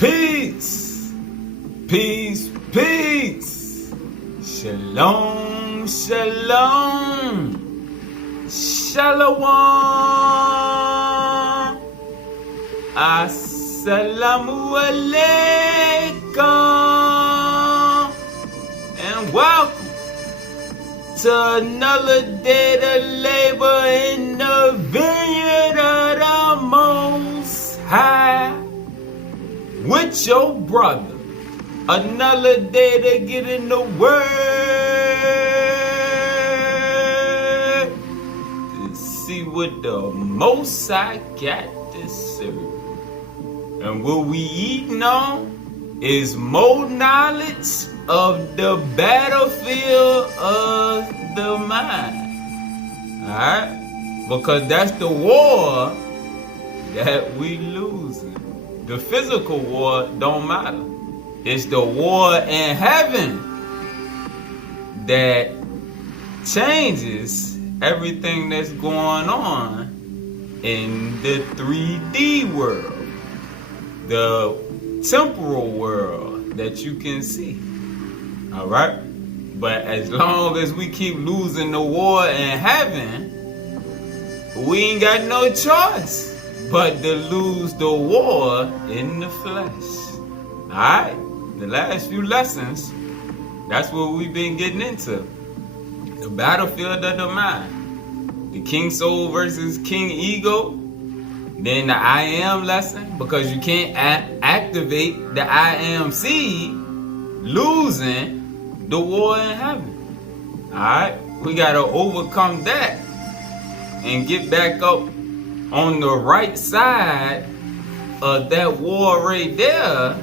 Peace, peace, peace. Shalom, shalom, shalom. Assalamu alaikum. And welcome to another day to labor in the vineyard of the Most High. With your brother, another day to get in the word, to see what the Most High got to serve. And what we eating on is more knowledge of the battlefield of the mind. Alright? Because that's the war that we losing. The physical war don't matter. It's the war in heaven that changes everything that's going on in the 3D world, the temporal world that you can see. All right? But as long as we keep losing the war in heaven, we ain't got no choice but to lose the war in the flesh. Alright? The last few lessons, that's what we've been getting into. The battlefield of the mind. The King Soul versus King Ego. Then the I Am lesson, because you can't activate the I Am seed, losing the war in heaven. Alright? We gotta overcome that and get back up on the right side of that war right there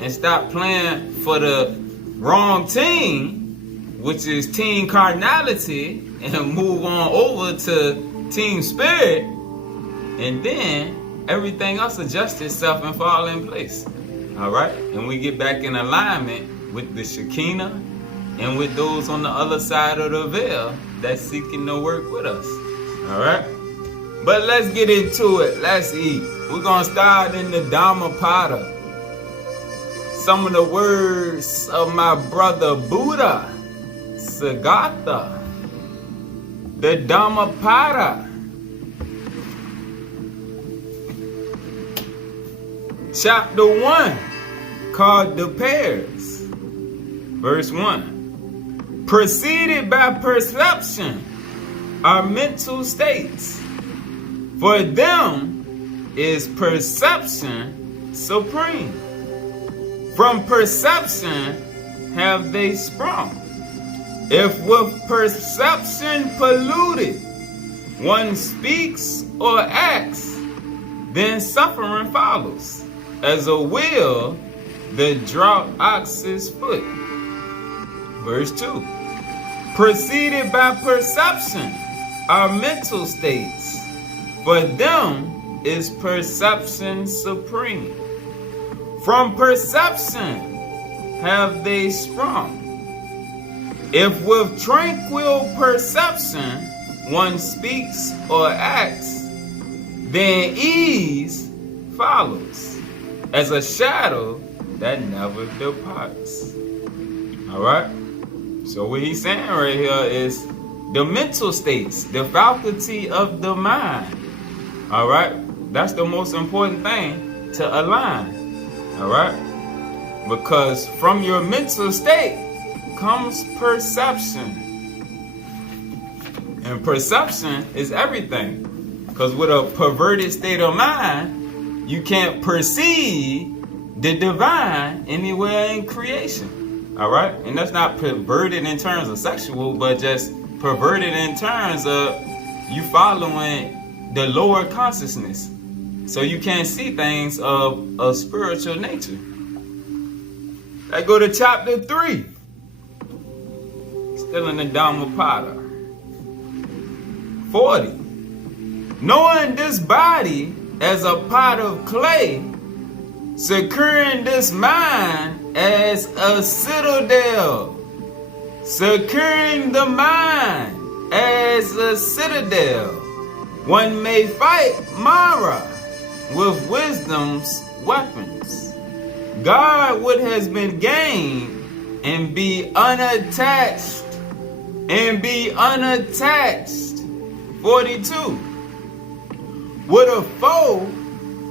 and stop playing for the wrong team, which is team carnality, and move on over to team spirit, and then everything else adjusts itself and fall in place. All right? And we get back in alignment with the Shekinah and with those on the other side of the veil that's seeking to work with us. All right? But let's get into it. Let's eat. We're going to start in the Dhammapada. Some of the words of my brother Buddha, Siddhartha. The Dhammapada. Chapter 1, called The Pairs. Verse 1. Preceded by perception are mental states. For them is perception supreme. From perception have they sprung. If with perception polluted, one speaks or acts, then suffering follows. As a wheel, the drought ox's foot. Verse 2. Preceded by perception are mental states. For them is perception supreme. From perception have they sprung. If with tranquil perception one speaks or acts, then ease follows, as a shadow that never departs. Alright? So what he's saying right here is the mental states, the faculty of the mind. Alright? That's the most important thing to align. Alright? Because from your mental state comes perception. And perception is everything. Because with a perverted state of mind, you can't perceive the divine anywhere in creation. Alright? And that's not perverted in terms of sexual, but just perverted in terms of you following the lower consciousness. So you can't see things of a spiritual nature. Let's go to chapter 3. Still in the Dhammapada. 40. Knowing this body as a pot of clay, securing this mind as a citadel. Securing the mind as a citadel. One may fight Mara with wisdom's weapons. God would has been gained and be unattached. 42. What a foe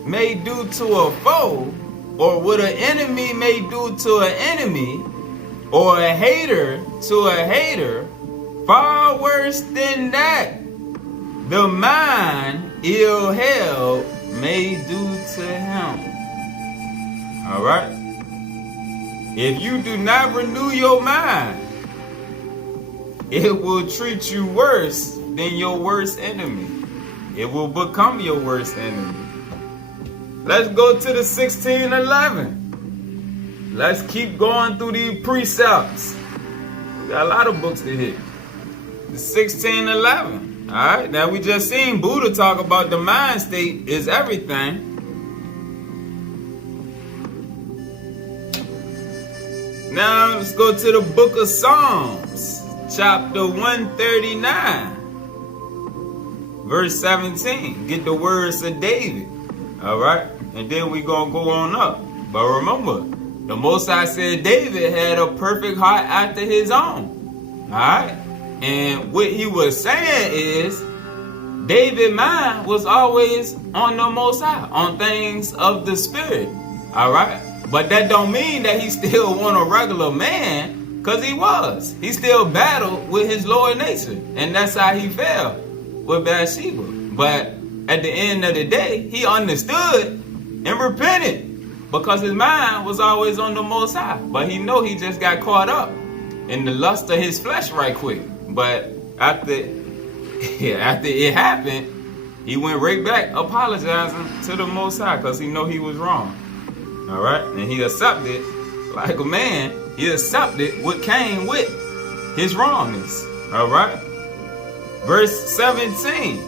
may do to a foe, or what an enemy may do to an enemy, or a hater to a hater, far worse than that, the mind ill held may do to him. Alright? If you do not renew your mind, it will treat you worse than your worst enemy. It will become your worst enemy. Let's go to the 1611. Let's keep going through these precepts. We got a lot of books to hit. The 1611. Alright, now we just seen Buddha talk about the mind state is everything. Now let's go to the book of Psalms, chapter 139, verse 17. Get the words of David. Alright, and then we gonna go on up. But remember, the Most High said David had a perfect heart after his own. Alright, and what he was saying is David's mind was always on the Most High, on things of the Spirit. Alright, but that don't mean that he still wasn't a regular man, because he was. He still battled with his lower nature, and that's how he fell with Bathsheba. But at the end of the day, he understood and repented because his mind was always on the Most High. But he know he just got caught up in the lust of his flesh right quick. But after it happened, he went right back apologizing to the Most High because he know he was wrong. All right? And he accepted, like a man, he accepted what came with his wrongness. All right? Verse 17.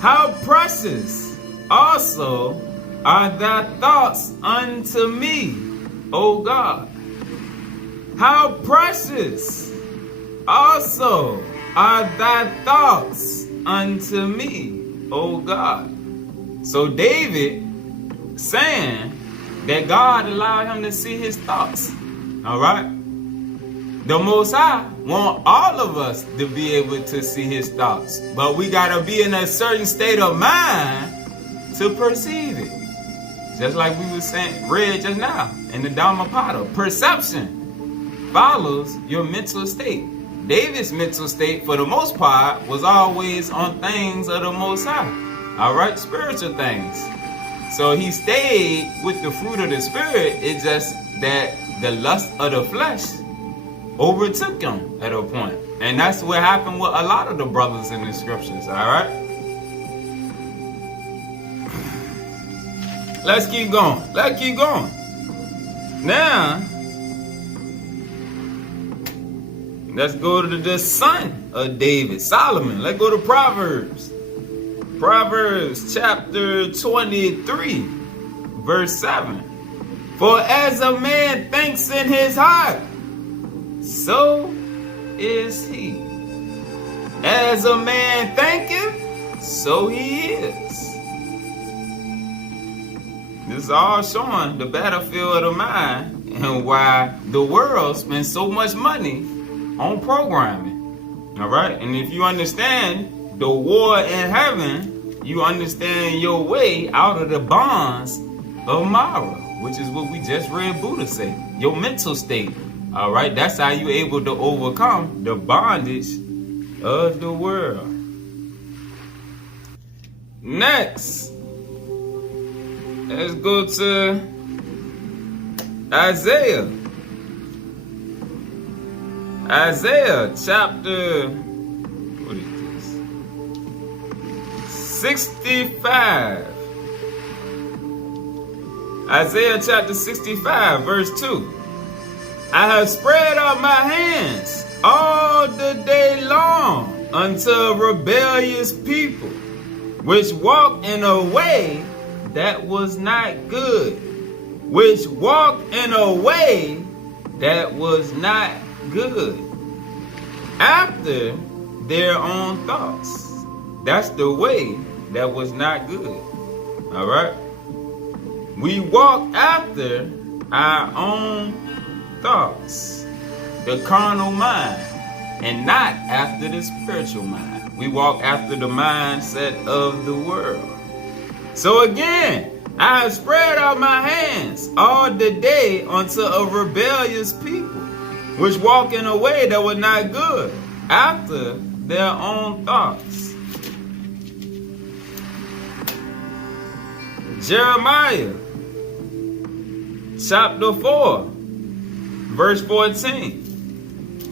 How precious also are thy thoughts unto me, O God. How precious also are thy thoughts unto me, O God. So David saying that God allowed him to see his thoughts. All right? The Most High want all of us to be able to see his thoughts. But we got to be in a certain state of mind to perceive it. Just like we were saying, read just now in the Dhammapada. Perception follows your mental state. David's mental state, for the most part, was always on things of the Most High. All right? Spiritual things. So he stayed with the fruit of the Spirit. It's just that the lust of the flesh overtook him at a point. And that's what happened with a lot of the brothers in the scriptures. Alright? Let's keep going. Let's keep going. Now, let's go to the son of David, Solomon. Let's go to Proverbs. Proverbs chapter 23, verse 7. For as a man thinks in his heart, so is he. As a man thinketh, so he is. This is all showing the battlefield of the mind and why the world spends so much money on programming. All right? And if you understand the war in heaven, you understand your way out of the bonds of Mara, which is what we just read Buddha say. Your mental state. All right, that's how you're able to overcome the bondage of the world. Next, let's go to Isaiah. Isaiah chapter, what is this? 65. Isaiah chapter 65, verse 2. I have spread out my hands all the day long unto a rebellious people, which walk in a way that was not good. Which walk in a way that was not good. After their own thoughts. That's the way that was not good. All right? We walk after our own thoughts, the carnal mind, and not after the spiritual mind. We walk after the mindset of the world. So again, I have spread out my hands all the day unto a rebellious people, which walk in a way that was not good, after their own thoughts. Jeremiah chapter 4, verse 14.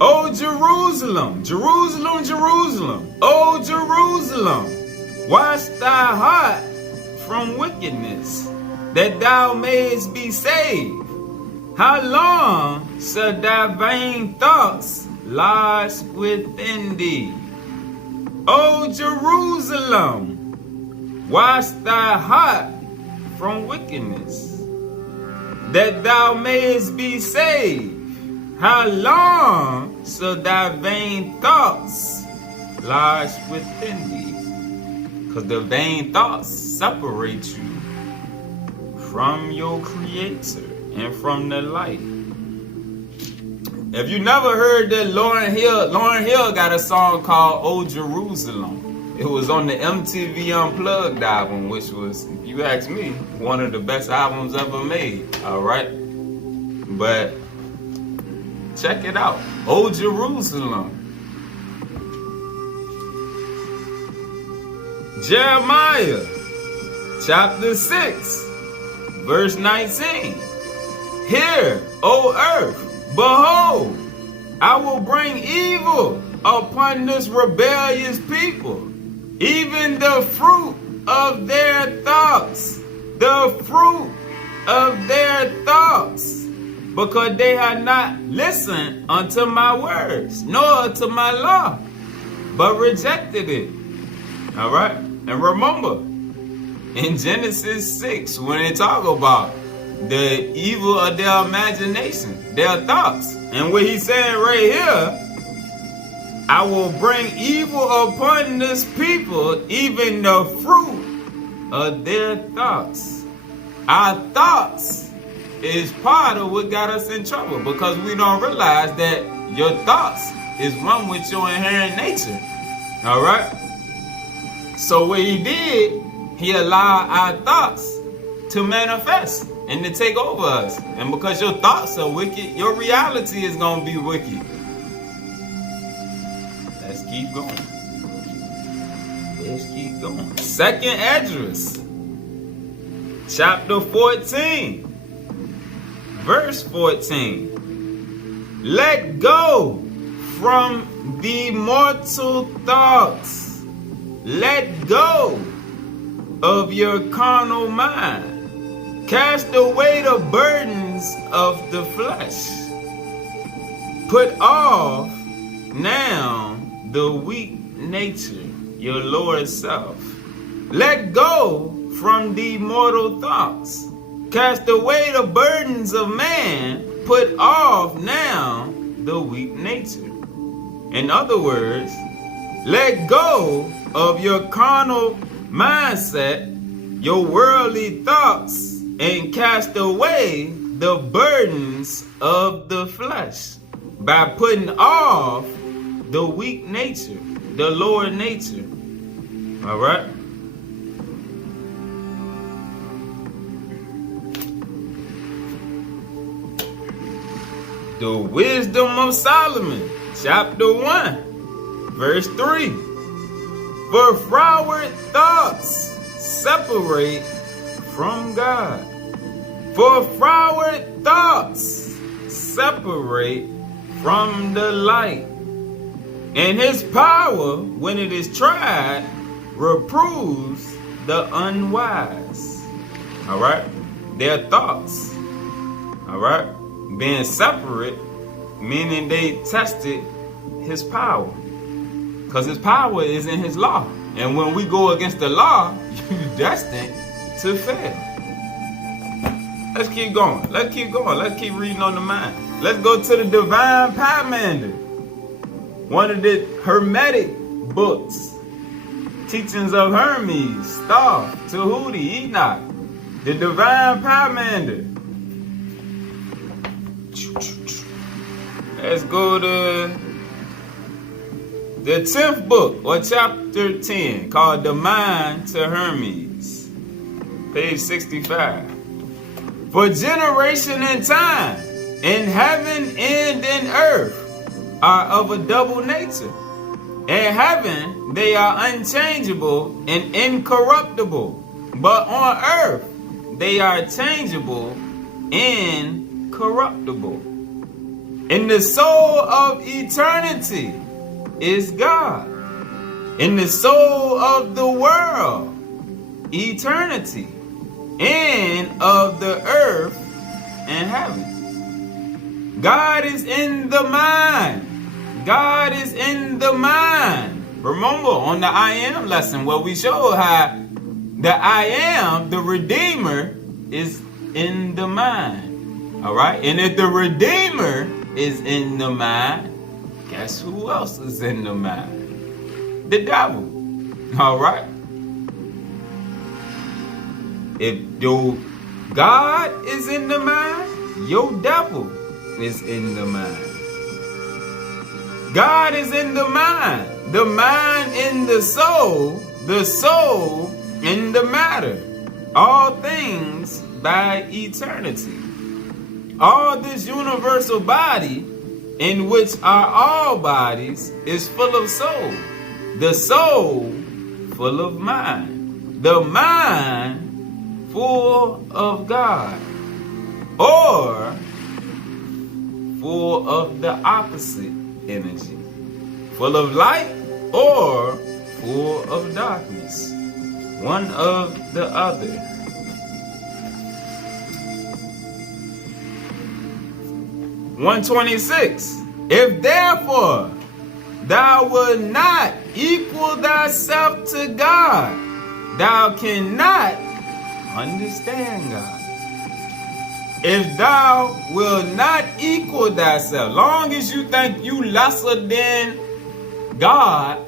O Jerusalem, Jerusalem, Jerusalem, O Jerusalem, wash thy heart from wickedness, that thou mayest be saved. How long shall thy vain thoughts lodge within thee? O Jerusalem, wash thy heart from wickedness, that thou mayest be saved. How long shall thy vain thoughts lodge within thee? Because the vain thoughts separate you from your Creator and from the light. If you never heard that, Lauryn Hill got a song called "Oh Jerusalem." It was on the MTV Unplugged album, which was, if you ask me, one of the best albums ever made. All right, but check it out, "Oh Jerusalem." Jeremiah chapter 6, verse 19. Hear, O earth, behold, I will bring evil upon this rebellious people, even the fruit of their thoughts, the fruit of their thoughts, because they have not listened unto my words, nor to my law, but rejected it. All right? And remember, in Genesis 6, when they talk about the evil of their imagination, their thoughts, and what he's saying right here, I will bring evil upon this people, even the fruit of their thoughts. Our thoughts is part of what got us in trouble, because we don't realize that your thoughts is one with your inherent nature. All right? So what he did, he allowed our thoughts to manifest and to take over us. And because your thoughts are wicked, your reality is going to be wicked. Let's keep going. Let's keep going. Second Esdras, chapter 14, verse 14. Let go from the mortal thoughts. Let go of your carnal mind. Cast away the burdens of the flesh. Put off now the weak nature, your lower self. Let go from the mortal thoughts. Cast away the burdens of man. Put off now the weak nature. In other words, let go of your carnal mindset, your worldly thoughts, and cast away the burdens of the flesh by putting off the weak nature, the lower nature. All right? The Wisdom of Solomon, chapter 1, verse 3. For froward thoughts separate from God. For froward thoughts separate from the light. And his power, when it is tried, reproves the unwise. All right? Their thoughts. All right? Being separate, meaning they tested his power. Because his power is in his law. And when we go against the law, you're destined to fail. Let's keep going. Let's keep going. Let's keep reading on the mind. Let's go to the Divine Pymander. One of the Hermetic books. Teachings of Hermes, Thoth, Tahuti, Enoch. The divine pomander. Let's go to the 10th book, or chapter 10, called The Mind to Hermes, page 65. For generation and time, in heaven and in earth, are of a double nature. In heaven, they are unchangeable and incorruptible, but on earth, they are changeable and corruptible. In the soul of eternity is God. In the soul of the world, eternity, and of the earth and heaven. God is in the mind. God is in the mind. Remember on the I am lesson where we showed how the I am, the Redeemer, is in the mind. All right? And if the Redeemer is in the mind, guess who else is in the mind? The devil. All right? If your God is in the mind, your devil is in the mind. God is in the mind in the soul in the matter. All things by eternity. All this universal body, in which are all bodies, is full of soul. The soul full of mind. The mind full of God. Or full of the opposite energy. Full of light or full of darkness. One of the other. (126). If therefore thou wilt not equal thyself to God, thou cannot understand God. If thou wilt not equal thyself, long as you think you lesser than God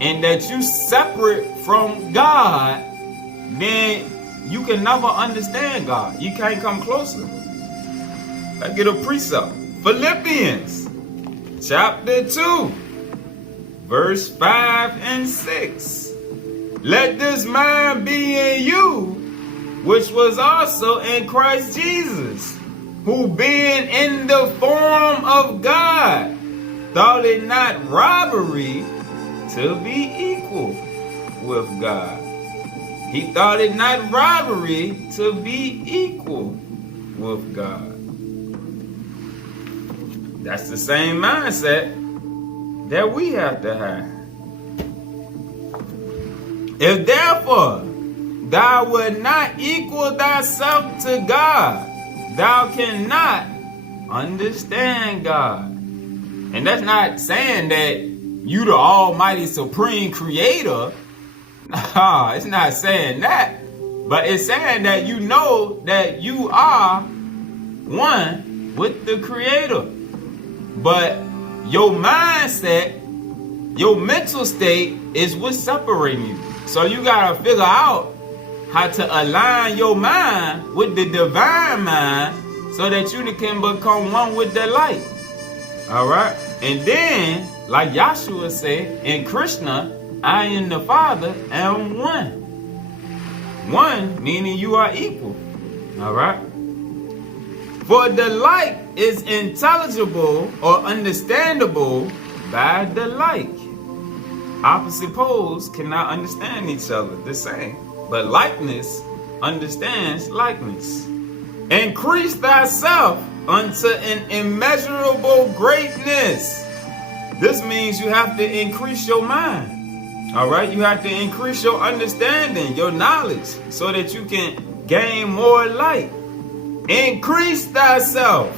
and that you separate from God, then you can never understand God. You can't come closer. Let's get a precept. Philippians chapter 2, verse 5 and 6. Let this mind be in you, which was also in Christ Jesus, who being in the form of God, thought it not robbery to be equal with God. He thought it not robbery to be equal with God. That's the same mindset that we have to have. If therefore thou wilt not equal thyself to God, thou cannot understand God. And that's not saying that you the almighty supreme creator. No, it's not saying that. But it's saying that you know that you are one with the creator. But your mindset, your mental state is what's separating you. So you gotta figure out how to align your mind with the divine mind so that you can become one with the light. All right? And then, like Yahshua said, in Krishna, I and the Father am one. One meaning you are equal. All right? For the light is intelligible or understandable by the like. Opposite poles cannot understand each other the same, but likeness understands likeness. Increase thyself unto an immeasurable greatness. This means you have to increase your mind. All right? You have to increase your understanding, your knowledge, so that you can gain more light. Increase thyself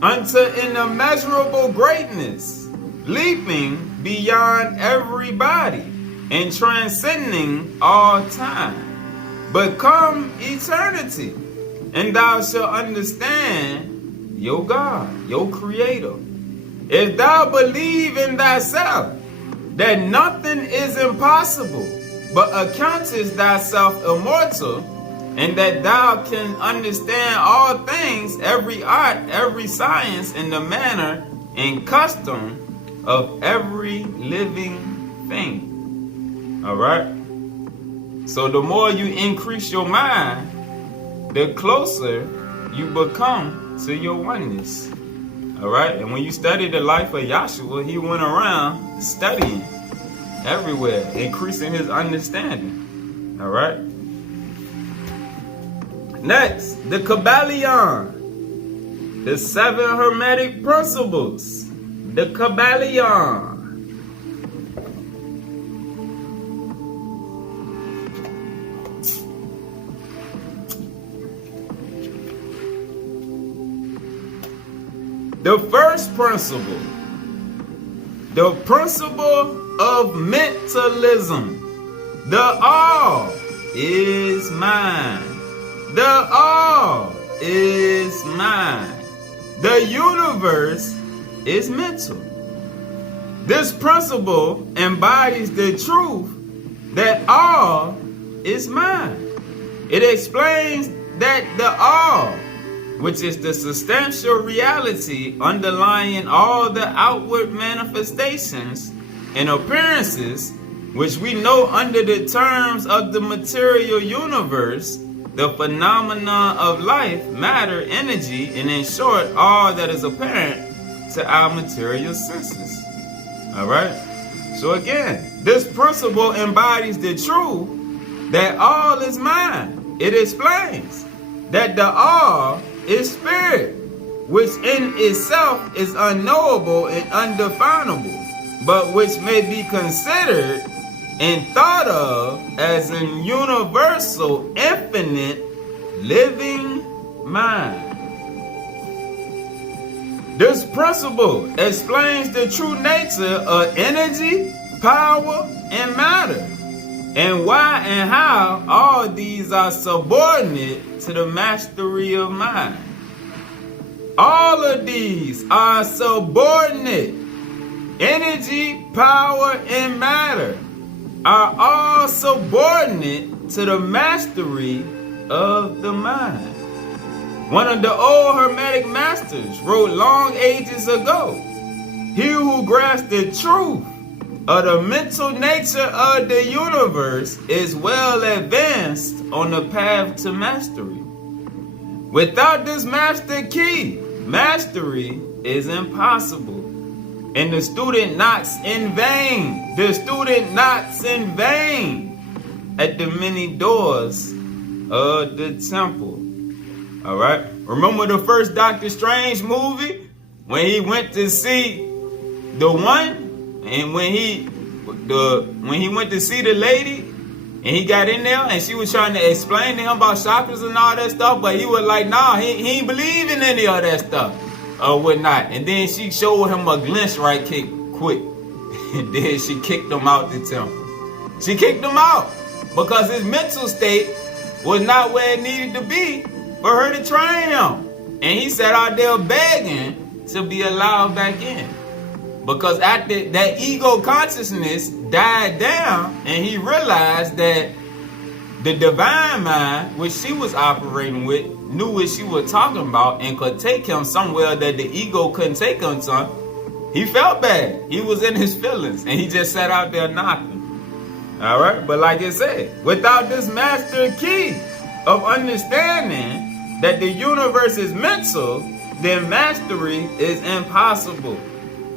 unto an immeasurable greatness, leaping beyond everybody and transcending all time. Become eternity, and thou shalt understand your God, your creator. If thou believe in thyself that nothing is impossible, but accountest thyself immortal, and that thou can understand all things, every art, every science, and the manner and custom of every living thing. All right? So the more you increase your mind, the closer you become to your oneness. All right? And when you study the life of Yahshua, he went around studying everywhere, increasing his understanding. All right? Next, the Kabbalion, the 7 Hermetic principles. The Kabbalion. The first principle, the principle of mentalism. The all is mine. The all is mine. The universe is mental. This principle embodies the truth that all is mine. It explains that the all, which is the substantial reality underlying all the outward manifestations and appearances, which we know under the terms of the material universe, the phenomena of life, matter, energy, and in short, all that is apparent to our material senses. All right? So again, this principle embodies the truth that all is mine. It explains that the all is spirit, which in itself is unknowable and undefinable, but which may be considered and thought of as an universal, infinite, living mind. This principle explains the true nature of energy, power, and matter, and why and how all these are subordinate to the mastery of mind. All of these are subordinate. Energy, power, and matter are all subordinate to the mastery of the mind. One of the old Hermetic masters wrote long ages ago, he who grasps the truth of the mental nature of the universe is well advanced on the path to mastery. Without this master key, mastery is impossible. And the student knocks in vain. The student knocks in vain at the many doors of the temple. All right. Remember the first Doctor Strange movie when he went to see the one, and when he went to see the lady, and he got in there, and she was trying to explain to him about chakras and all that stuff, but he was like, nah, he ain't believe in any of that stuff. Or whatnot. And then she showed him a glimpse right kick quick. And then she kicked him out the temple. She kicked him out because his mental state was not where it needed to be for her to train him. And he sat out there begging to be allowed back in. Because after that ego consciousness died down and he realized that the divine mind, which she was operating with, knew what she was talking about and could take him somewhere that the ego couldn't take him to. He felt bad. He was in his feelings and he just sat out there knocking. All right. But like I said, without this master key of understanding that the universe is mental, then mastery is impossible.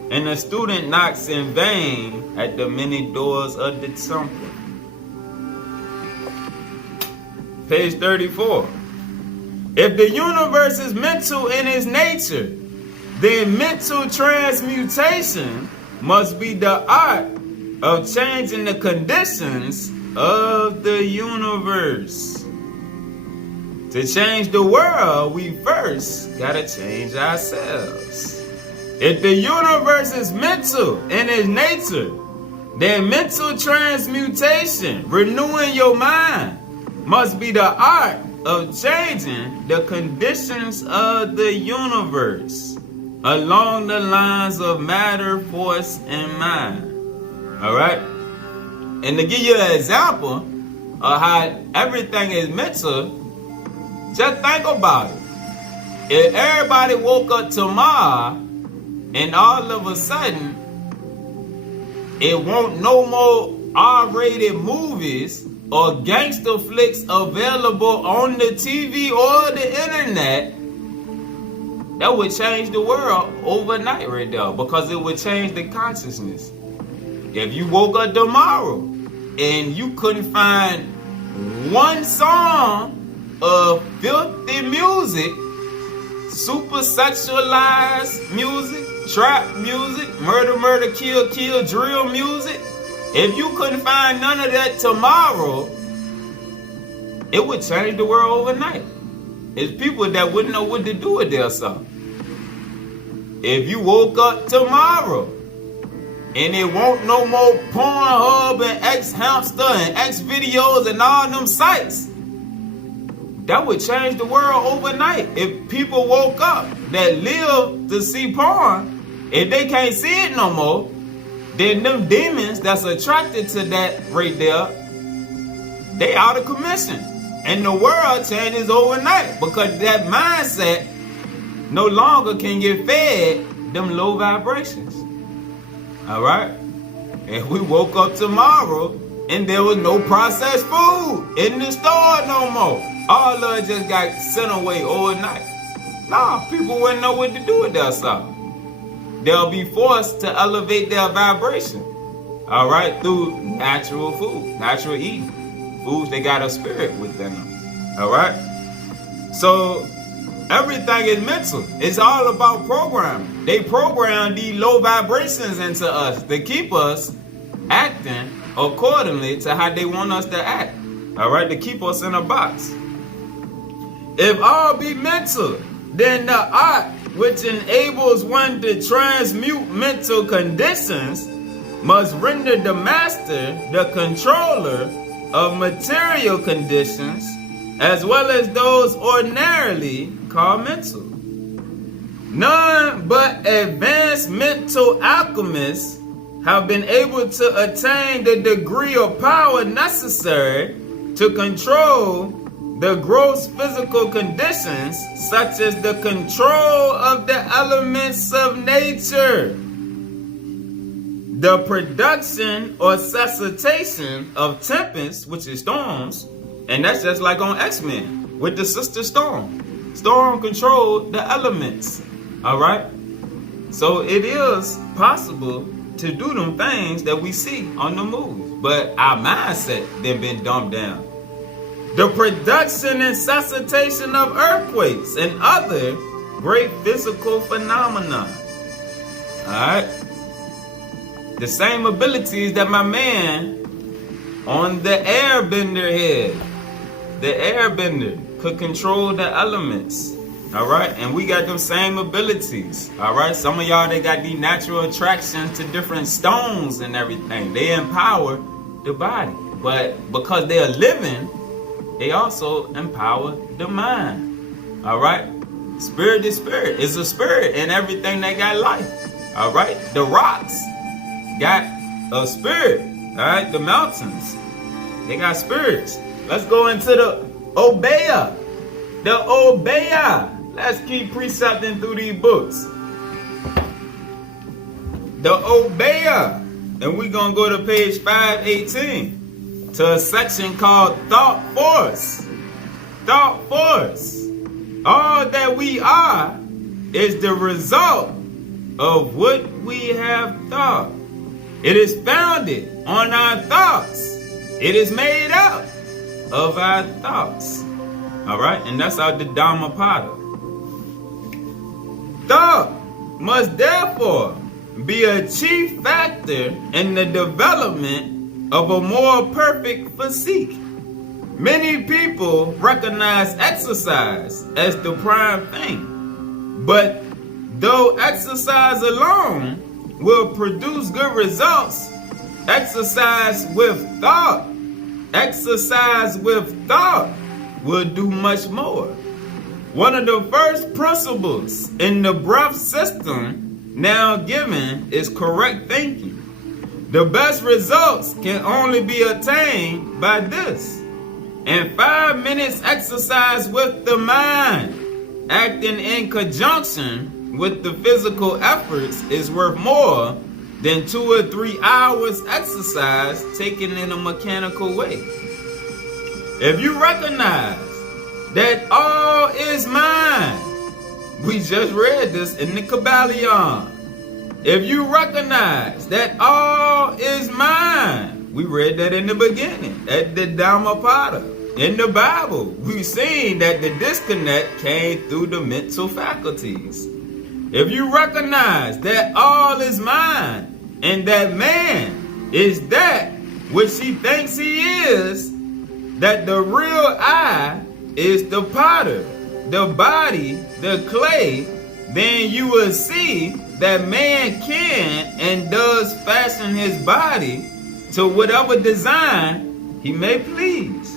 And the student knocks in vain at the many doors of the temple. Page 34. If the universe is mental in its nature, then mental transmutation must be the art of changing the conditions of the universe. To change the world, we first gotta change ourselves. If the universe is mental in its nature, then mental transmutation, renewing your mind, must be the art of changing the conditions of the universe along the lines of matter, force, and mind. All right? And to give you an example of how everything is mental, Just think about it. If everybody woke up tomorrow and all of a sudden it won't no more R-rated movies or gangster flicks available on the TV or the internet, that would change the world overnight right there, because it would change the consciousness. If you woke up tomorrow and you couldn't find one song of filthy music, super sexualized music, trap music, murder, kill, drill music, if you couldn't find none of that tomorrow, it would change the world overnight. It's people that wouldn't know what to do with themselves. If you woke up tomorrow and it won't no more Pornhub and X-Hamster and X-Videos and all them sites, that would change the world overnight. If people woke up that live to see porn, if they can't see it no more, then them demons that's attracted to that right there, they out of commission. And the world changes overnight, because that mindset no longer can get fed them low vibrations. All right? If we woke up tomorrow and there was no processed food in the store no more, all of it just got sent away overnight. Nah, people wouldn't know what to do with themselves. They'll be forced to elevate their vibration, all right, through natural food, natural eating, foods that got a spirit within them, all right? So everything is mental. It's all about programming. They program these low vibrations into us to keep us acting accordingly to how they want us to act, all right, to keep us in a box. If all be mental, then the art which enables one to transmute mental conditions must render the master the controller of material conditions, as well as those ordinarily called mental. None but advanced mental alchemists have been able to attain the degree of power necessary to control the gross physical conditions, such as the control of the elements of nature, the production or cessation of tempests, which is storms, and that's just like on X-Men with the Sister Storm. Storm controlled the elements, all right? So it is possible to do them things that we see on the movies, but our mindset then been dumbed down. The production and cessation of earthquakes and other great physical phenomena. Alright? The same abilities that my man on the airbender had. The airbender could control the elements. Alright? And we got them same abilities. Alright? Some of y'all, they got these natural attractions to different stones and everything. They empower the body. But because they are living, they also empower the mind. All right? Spirit is spirit. It's a spirit in everything that got life. All right? The rocks got a spirit. All right? The mountains, they got spirits. Let's go into the Obeah. The Obeah. Let's keep precepting through these books. The Obeah. And we're going to go to page 518. To a section called Thought Force. Thought Force. All that we are is the result of what we have thought. It is founded on our thoughts. It is made up of our thoughts. All right? And that's out the Dhammapada. Thought must therefore be a chief factor in the development of a more perfect physique. Many people recognize exercise as the prime thing, but though exercise alone will produce good results, exercise with thought will do much more. One of the first principles in the breath system now given is correct thinking. The best results can only be attained by this. and 5 minutes exercise with the mind, acting in conjunction with the physical efforts, is worth more than 2 or 3 hours exercise taken in a mechanical way. If you recognize that all is mind, we just read this in the Kabbalion. If you recognize that all is mind, we read that in the beginning, at the Dhammapada. In the Bible, we've seen that the disconnect came through the mental faculties. If you recognize that all is mind, and that man is that which he thinks he is, that the real I is the potter, the body, the clay, then you will see that man can and does fashion his body to whatever design he may please.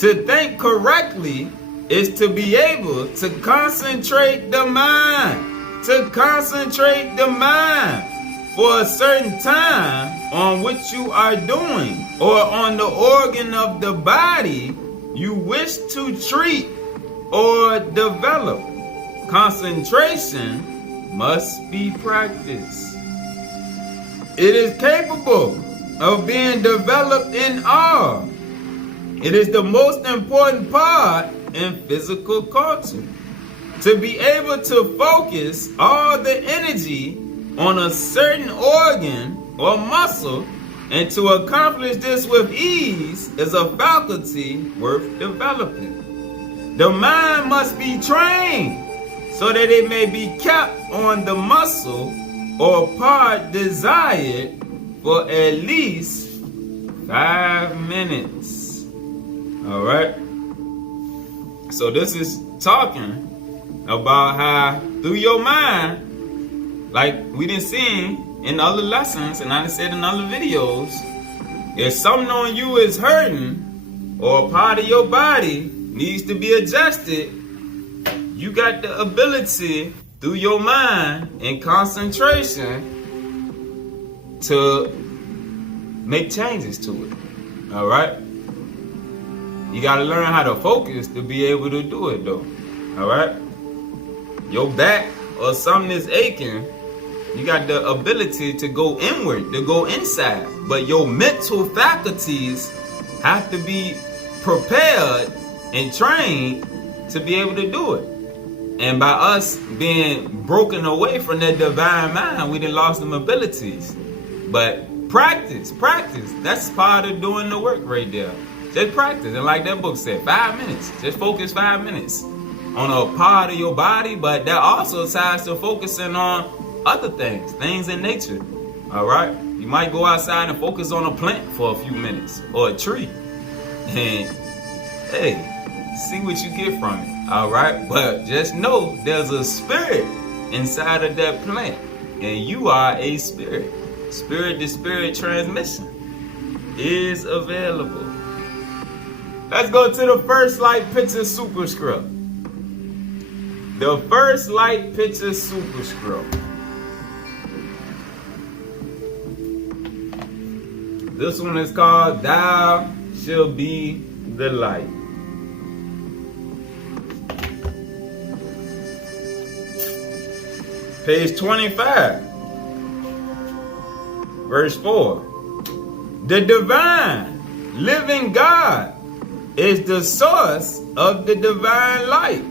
To think correctly is to be able to concentrate the mind, for a certain time on what you are doing, or on the organ of the body you wish to treat or develop. Concentration must be practiced. It is capable of being developed in all. It is the most important part in physical culture. To be able to focus all the energy on a certain organ or muscle, and to accomplish this with ease, is a faculty worth developing. The mind must be trained so that it may be kept on the muscle or part desired for at least 5 minutes. All right. So this is talking about how through your mind, like we done seen in other lessons, and I done said in other videos, if something on you is hurting, or a part of your body needs to be adjusted, you got the ability through your mind and concentration to make changes to it. All right. You got to learn how to focus to be able to do it, though. All right. Your back or something is aching, you got the ability to go inward, to go inside. But your mental faculties have to be prepared and trained to be able to do it. And by us being broken away from that divine mind, we done lost them abilities. But practice. That's part of doing the work right there. Just practice. And like that book said, 5 minutes. Just focus 5 minutes on a part of your body. But that also ties to focusing on other things in nature. All right. You might go outside and focus on a plant for a few minutes, or a tree, and hey, see what you get from it. All right. But just know there's a spirit inside of that plant, and you are a spirit. Spirit to spirit transmission is available. Let's go to the first light picture superscript. The first light picture superscript. This one is called Thou Shall Be the Light. Page 25, verse 4. The divine living God is the source of the divine light,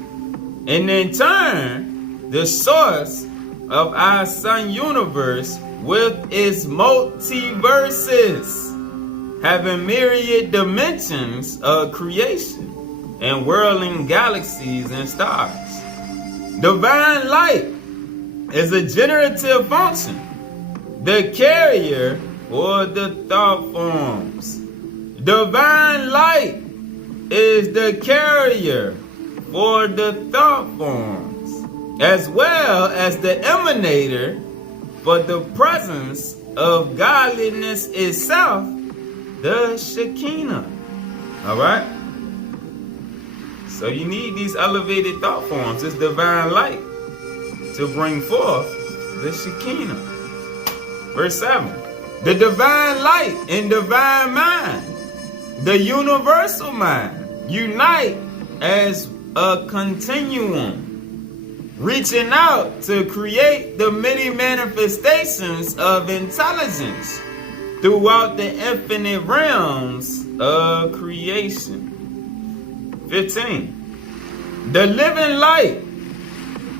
and in turn, the source of our sun universe with its multiverses, having myriad dimensions of creation and whirling galaxies and stars. Divine light is a generative function, the carrier for the thought forms. Divine light is the carrier for the thought forms, as well as the emanator for the presence of godliness itself, the Shekinah. All right? So you need these elevated thought forms, this divine light, to bring forth the Shekinah. Verse 7. The divine light and divine mind, the universal mind, unite as a continuum, reaching out to create the many manifestations of intelligence throughout the infinite realms of creation. 15. The living light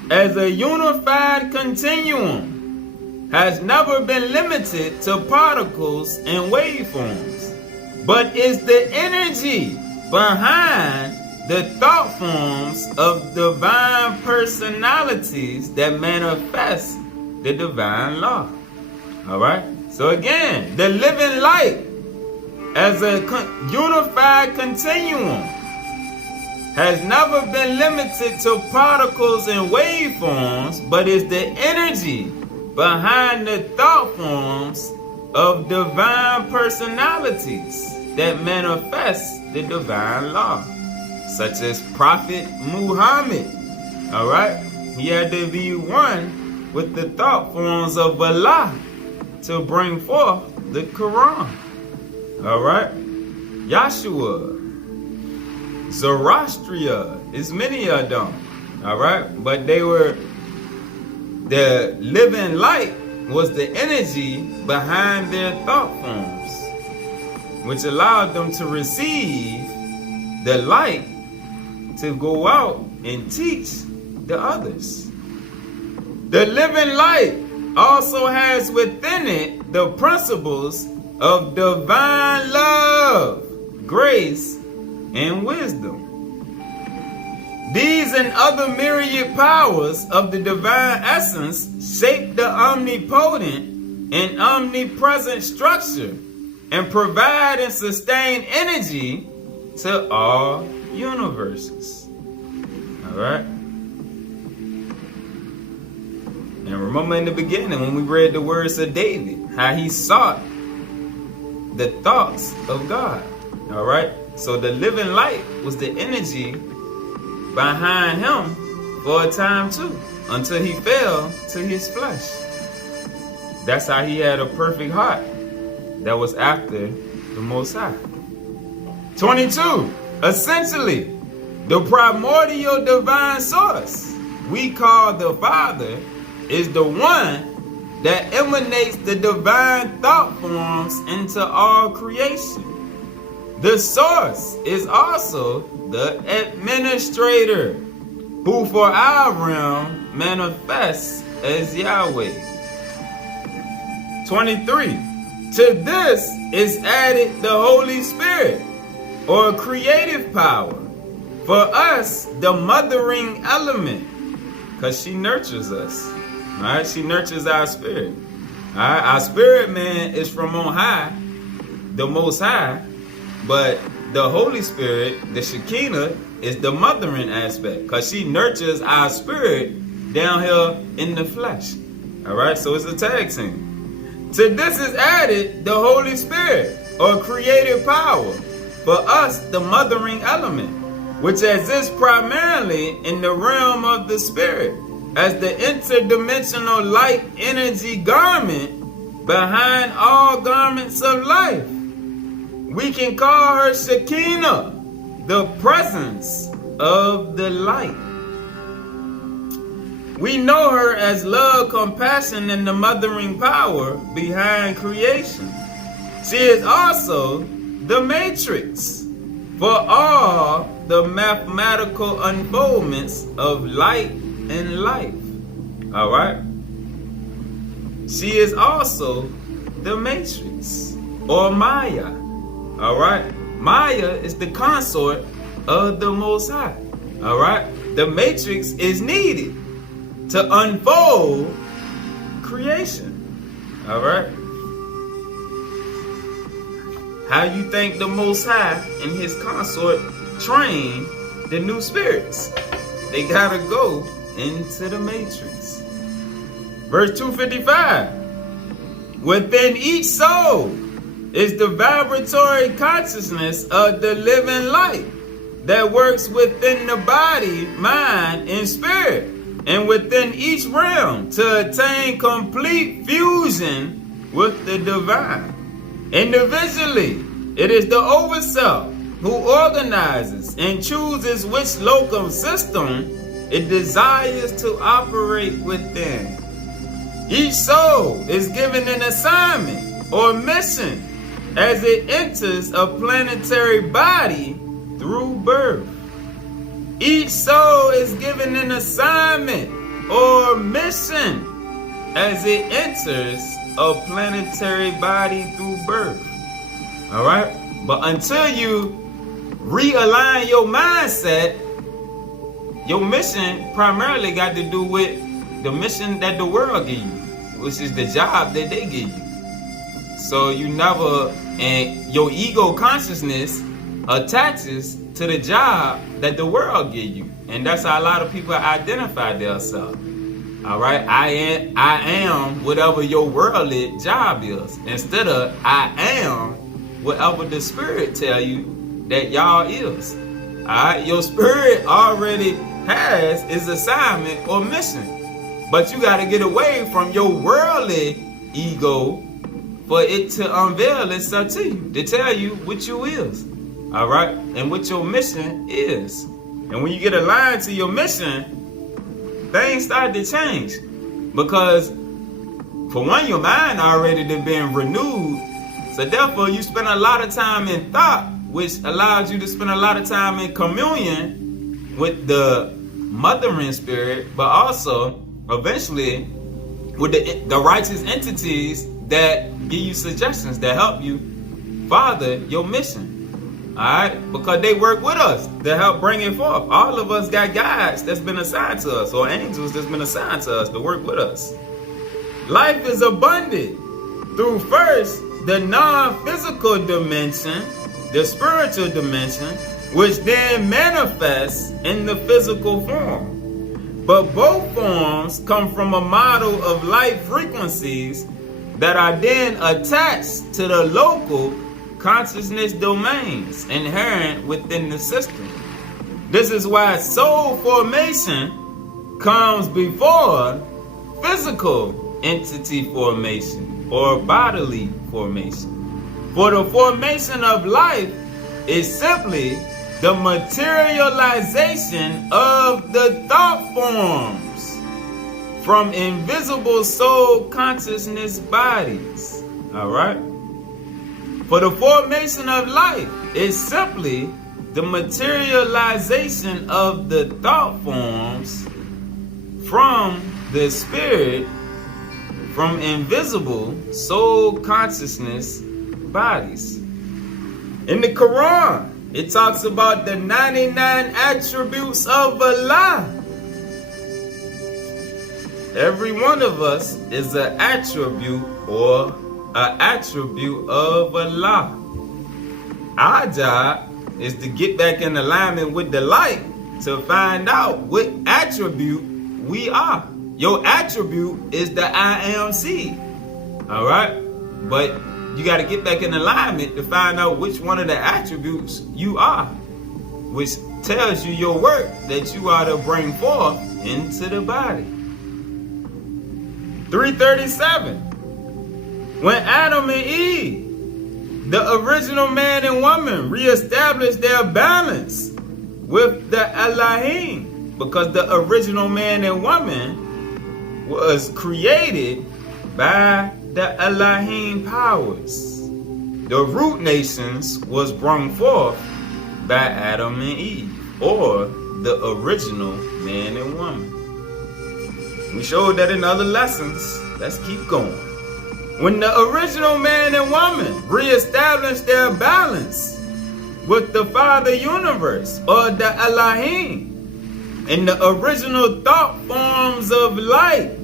as a unified continuum has never been limited to particles and waveforms, but is the energy behind the thought forms of divine personalities that manifest the divine law. All right? So again, the living light as a unified continuum has never been limited to particles and waveforms, but is the energy behind the thought forms of divine personalities that manifest the divine law, such as Prophet Muhammad. All right? He had to be one with the thought forms of Allah to bring forth the Quran. All right? Yahshua, Zoroaster, is many of them. All right? But they were, the living light was the energy behind their thought forms, which allowed them to receive the light to go out and teach the others. The living light also has within it the principles of divine love, grace, and wisdom. These and other myriad powers of the divine essence shape the omnipotent and omnipresent structure and provide and sustain energy to all universes. All right? And remember in the beginning when we read the words of David, how he sought the thoughts of God. All right? So the living light was the energy behind him for a time too, until he fell to his flesh. That's how he had a perfect heart that was after the Most High. 22. Essentially, the primordial divine source we call the Father is the one that emanates the divine thought forms into all creation. The source is also the administrator, who for our realm manifests as Yahweh. 23. To this is added the Holy Spirit, or creative power. For us, the mothering element, because she nurtures us. All right? She nurtures our spirit. All right? Our spirit man is from on high, the Most High, but the Holy Spirit, the Shekinah, is the mothering aspect, because she nurtures our spirit down here in the flesh. All right? So it's a tag team. To this is added the Holy Spirit, or creative power. For us, the mothering element, which exists primarily in the realm of the spirit, as the interdimensional light energy garment behind all garments of life. We can call her Shekinah, the presence of the light. We know her as love, compassion, and the mothering power behind creation. She is also the matrix for all the mathematical unfoldments of light and life. All right? She is also the matrix, or Maya. All right? Maya is the consort of the Most High. All right? The matrix is needed to unfold creation. All right? How you think the Most High and his consort train the new spirits? They gotta go into the matrix. Verse 255. Within each soul is the vibratory consciousness of the living light that works within the body, mind, and spirit, and within each realm to attain complete fusion with the divine. Individually, it is the overself who organizes and chooses which local system it desires to operate within. Each soul is given an assignment or mission as it enters a planetary body through birth. Each soul is given an assignment or mission as it enters a planetary body through birth. All right? But until you realign your mindset, your mission primarily got to do with the mission that the world give you, which is the job that they give you. So you never, and your ego consciousness attaches to the job that the world give you. And that's how a lot of people identify themselves. All right? I am whatever your worldly job is, instead of I am whatever the spirit tell you that y'all is. All right? Your spirit already has its assignment or mission. But you got to get away from your worldly ego for it to unveil itself to you, to tell you what you is. All right? And what your mission is. And when you get aligned to your mission, things start to change. Because, for one, your mind already been renewed. So therefore, you spend a lot of time in thought, which allows you to spend a lot of time in communion with the mothering spirit, but also, eventually, with the righteous entities that give you suggestions, that help you father your mission. Alright? Because they work with us to help bring it forth. All of us got guides that's been assigned to us, or angels that's been assigned to us to work with us. Life is abundant through first the non-physical dimension, the spiritual dimension, which then manifests in the physical form. But both forms come from a model of light frequencies that are then attached to the local consciousness domains inherent within the system. This is why soul formation comes before physical entity formation or bodily formation. For the formation of life is simply the materialization of the thought forms from invisible soul consciousness bodies. All right? For the formation of life is simply the materialization of the thought forms from the spirit from invisible soul consciousness bodies. In the Quran, it talks about the 99 attributes of Allah. Every one of us is an attribute or an attribute of Allah. Our job is to get back in alignment with the light to find out what attribute we are. Your attribute is the I am seed. Alright? But you got to get back in alignment to find out which one of the attributes you are, which tells you your work that you are to bring forth into the body. 337. When Adam and Eve, the original man and woman, reestablished their balance with the Elohim, because the original man and woman was created by the Elohim powers. The root nations was brought forth by Adam and Eve, or the original man and woman. We showed that in other lessons. Let's keep going. When the original man and woman reestablished their balance with the Father Universe, or the Elohim, in the original thought forms of light,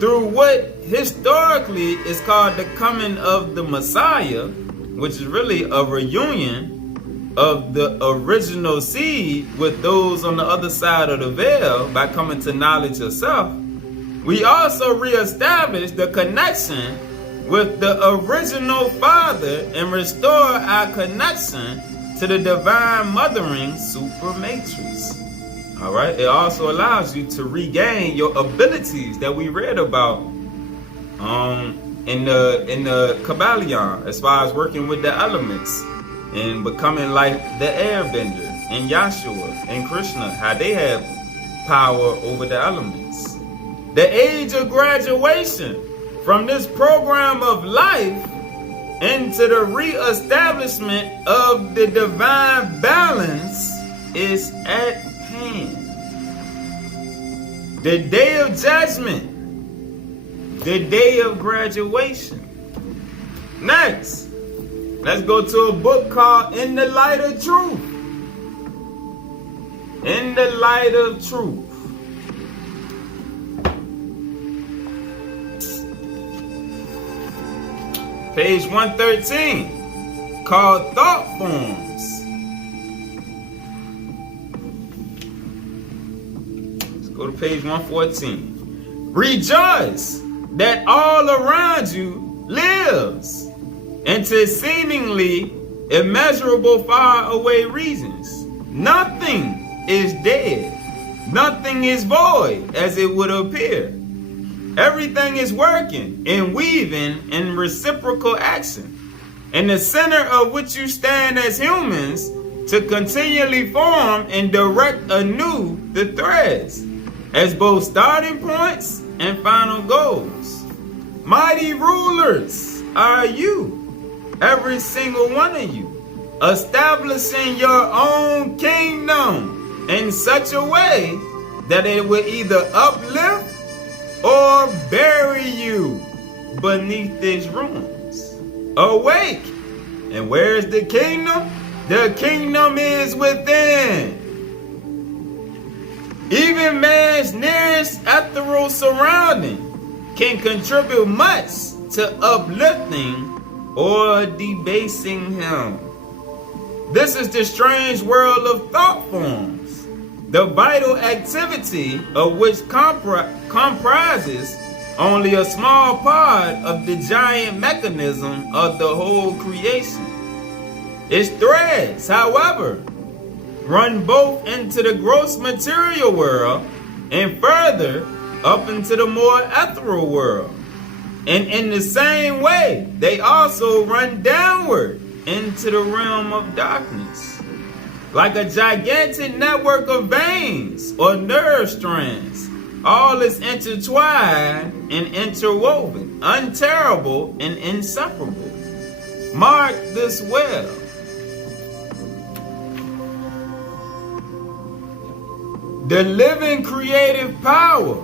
through what historically is called the coming of the Messiah, which is really a reunion of the original seed with those on the other side of the veil by coming to knowledge of self, we also reestablish the connection with the original Father and restore our connection to the divine mothering supermatrix. All right. It also allows you to regain your abilities that we read about in the Kabbalion, as far as working with the elements. and becoming like the airbender and Yahshua and Krishna, how they have power over the elements. The age of graduation from this program of life into the re-establishment of the divine balance is at hand. The day of judgment, the day of graduation. Next, let's go to a book called In the Light of Truth. In the Light of Truth. Page 113, called Thought Forms. Let's go to page 114. Rejoice that all around you lives into seemingly immeasurable far away regions. Nothing is dead. Nothing is void as it would appear. Everything is working and weaving in reciprocal action. In the center of which you stand as humans to continually form and direct anew the threads as both starting points and final goals. Mighty rulers are you, every single one of you, establishing your own kingdom in such a way that it will either uplift or bury you beneath its ruins. Awake! And where is the kingdom? The kingdom is within. Even man's nearest ethereal surrounding can contribute much to uplifting or debasing him. This is the strange world of thought forms, the vital activity of which comprises only a small part of the giant mechanism of the whole creation. Its threads, however, run both into the gross material world and further up into the more ethereal world. And in the same way, they also run downward into the realm of darkness. Like a gigantic network of veins or nerve strands, all is intertwined and interwoven, unterrible and inseparable. Mark this well. The living creative power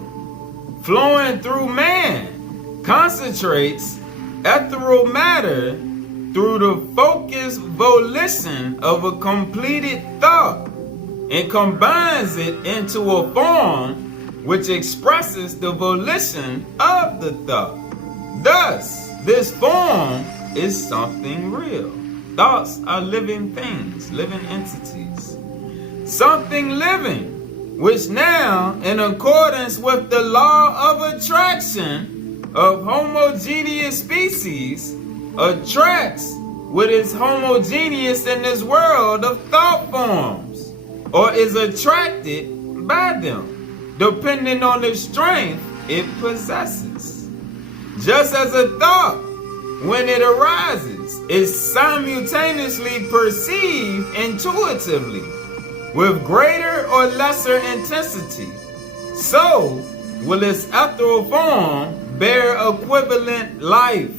flowing through man concentrates ethereal matter through the focused volition of a completed thought and combines it into a form which expresses the volition of the thought. Thus, this form is something real. Thoughts are living things, living entities. Something living, which now, in accordance with the law of attraction of homogeneous species, attracts what is homogeneous in this world of thought forms, or is attracted by them, depending on the strength it possesses. Just as a thought, when it arises, is simultaneously perceived intuitively with greater or lesser intensity, so will its ethereal form bear equivalent life.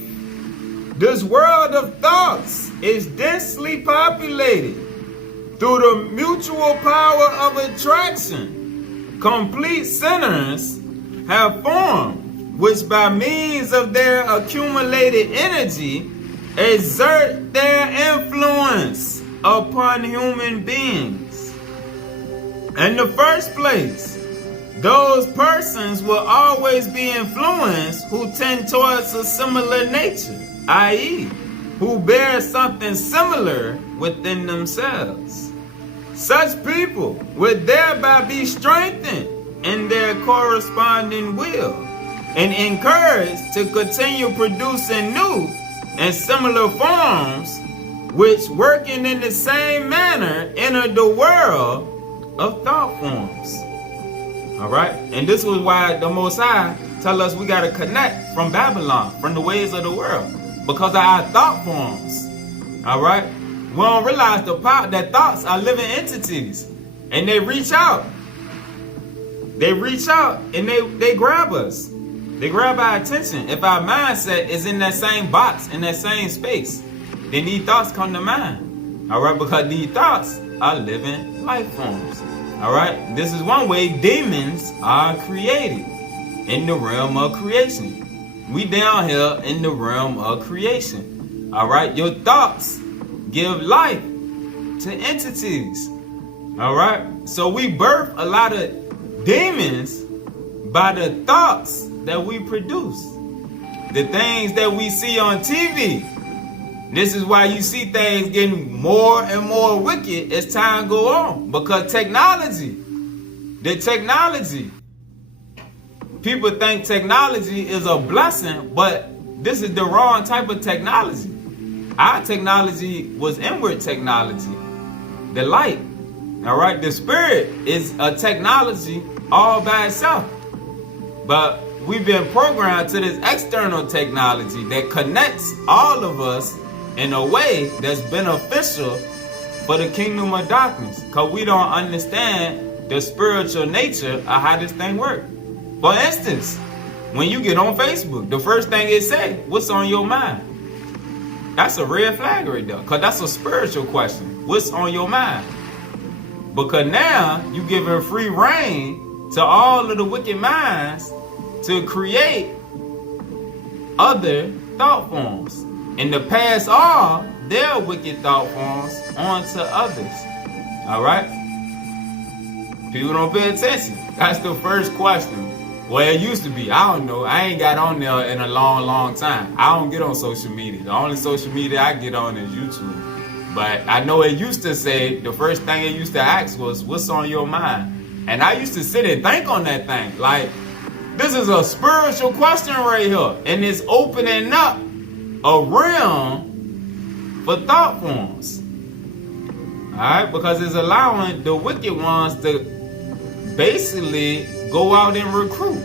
This world of thoughts is densely populated through the mutual power of attraction. Complete centers have formed, which by means of their accumulated energy exert their influence upon human beings. In the first place, those persons will always be influenced who tend towards a similar nature, i.e., who bear something similar within themselves. Such people would thereby be strengthened in their corresponding will and encouraged to continue producing new and similar forms which, working in the same manner, enter the world of thought forms. All right? And this was why the Most High tell us we got to connect from Babylon, from the ways of the world, because of our thought forms. All right? We don't realize the power that thoughts are living entities. And they reach out. They reach out and they grab us. They grab our attention. If our mindset is in that same box, in that same space, then these thoughts come to mind. All right, because these thoughts are living life forms. All right, this is one way demons are created in the realm of creation. We down here in the realm of creation. All right, your thoughts give life to entities. All right, so we birth a lot of demons by the thoughts that we produce. The things that we see on TV. This is why you see things getting more and more wicked as time go on. Because the technology, people think technology is a blessing, but this is the wrong type of technology. Our technology was inward technology, the light. All right, the spirit is a technology all by itself. But we've been programmed to this external technology that connects all of us in a way that's beneficial for the kingdom of darkness. Because we don't understand the spiritual nature of how this thing works. For instance, when you get on Facebook, the first thing it say, what's on your mind? That's a red flag right there. Because that's a spiritual question. What's on your mind? Because now you giving free reign to all of the wicked minds to create other thought forms and to pass all their wicked thought forms on to others. All right? People don't pay attention. That's the first question. Well, it used to be. I don't know. I ain't got on there in a long time. I don't get on social media. The only social media I get on is YouTube. But I know it used to say, the first thing it used to ask was, what's on your mind? And I used to sit and think on that thing. Like, this is a spiritual question right here. And it's opening up a realm for thought forms. Alright? Because it's allowing the wicked ones to basically go out and recruit.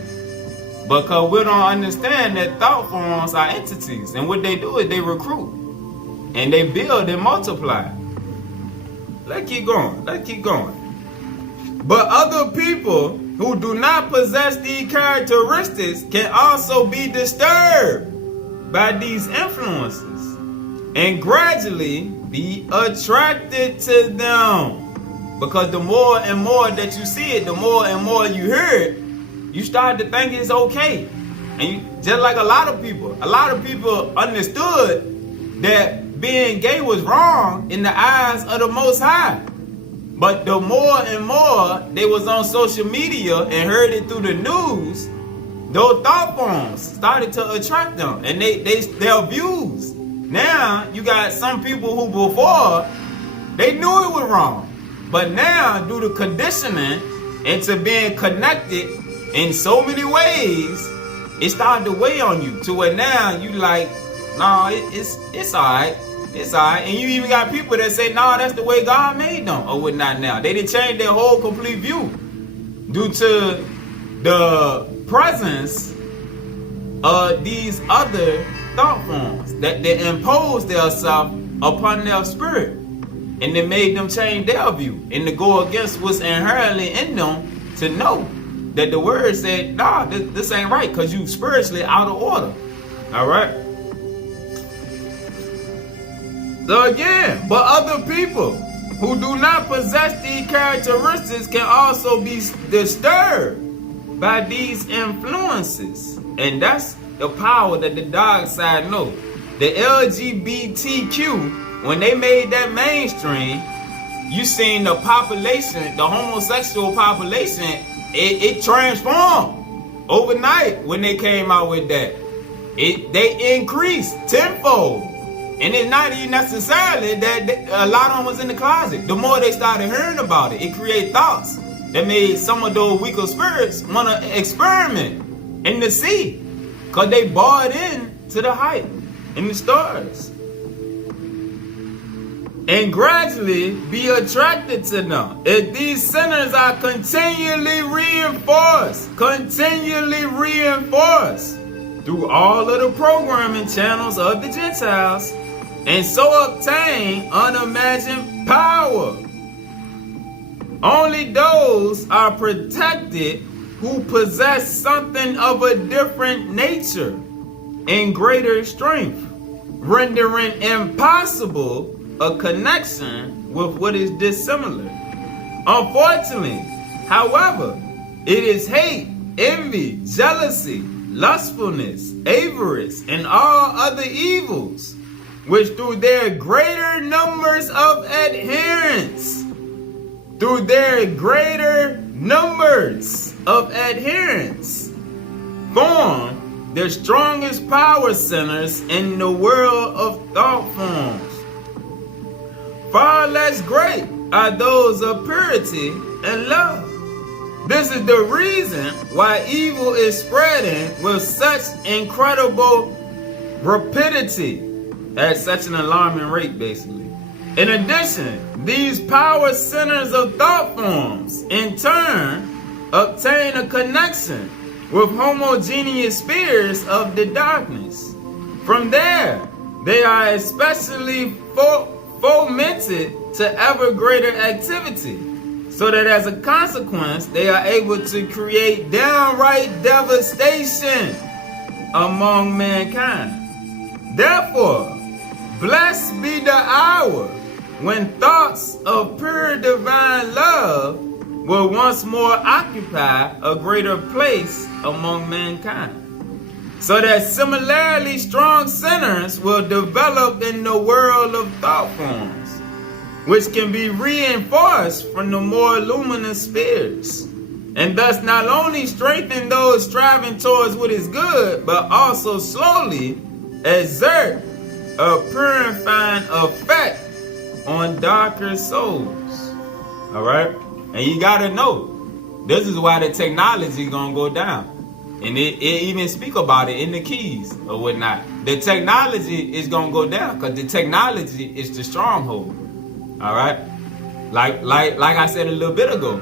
Because we don't understand that thought forms are entities. And what they do is they recruit. And they build and multiply. Let's keep going. But other people who do not possess these characteristics can also be disturbed by these influences and gradually be attracted to them. Because the more and more that you see it, the more and more you hear it, you start to think it's okay. And just like a lot of people understood that being gay was wrong in the eyes of the Most High. But the more and more they was on social media and heard it through the news, those thought forms started to attract them and their views. Now you got some people who before they knew it was wrong, but now due to conditioning and to being connected in so many ways, it started to weigh on you to where now you like, nah, it's alright. It's alright. And you even got people that say, nah, that's the way God made them or whatnot now. They didn't change their whole complete view due to the presence of these other thought forms that they imposed themselves upon their spirit. And they made them change their view and to go against what's inherently in them to know that the word said, nah, this ain't right because you spiritually out of order. All right? So again, but other people who do not possess these characteristics can also be disturbed by these influences. And that's the power that the dark side knows. The LGBTQ, when they made that mainstream, you seen the population, the homosexual population, it transformed overnight when they came out with that. They increased tenfold. And it's not even necessarily that a lot of them was in the closet. The more they started hearing about it, it created thoughts that made some of those weaker spirits want to experiment and to see. Because they bought in to the hype and the stars. And gradually be attracted to them. If these sinners are continually reinforced through all of the programming channels of the Gentiles, and so obtain unimagined power. Only those are protected who possess something of a different nature and greater strength, rendering impossible a connection with what is dissimilar. Unfortunately, however, it is hate, envy, jealousy, lustfulness, avarice, and all other evils, which through their greater numbers of adherents, form the strongest power centers in the world of thought forms. Far less great are those of purity and love. This is the reason why evil is spreading with such incredible rapidity, at such an alarming rate, basically. In addition, these power centers of thought forms, in turn, obtain a connection with homogeneous spheres of the darkness. From there, they are especially fomented to ever greater activity, so that as a consequence, they are able to create downright devastation among mankind. Therefore, blessed be the hour when thoughts of pure divine love will once more occupy a greater place among mankind, so that similarly strong centers will develop in the world of thought forms, which can be reinforced from the more luminous spheres, and thus not only strengthen those striving towards what is good, but also slowly exert a purifying effect on darker souls. All right? And you got to know, this is why the technology is going to go down. And it even speak about it in the keys or whatnot. The technology is going to go down because the technology is the stronghold. All right? Like I said a little bit ago,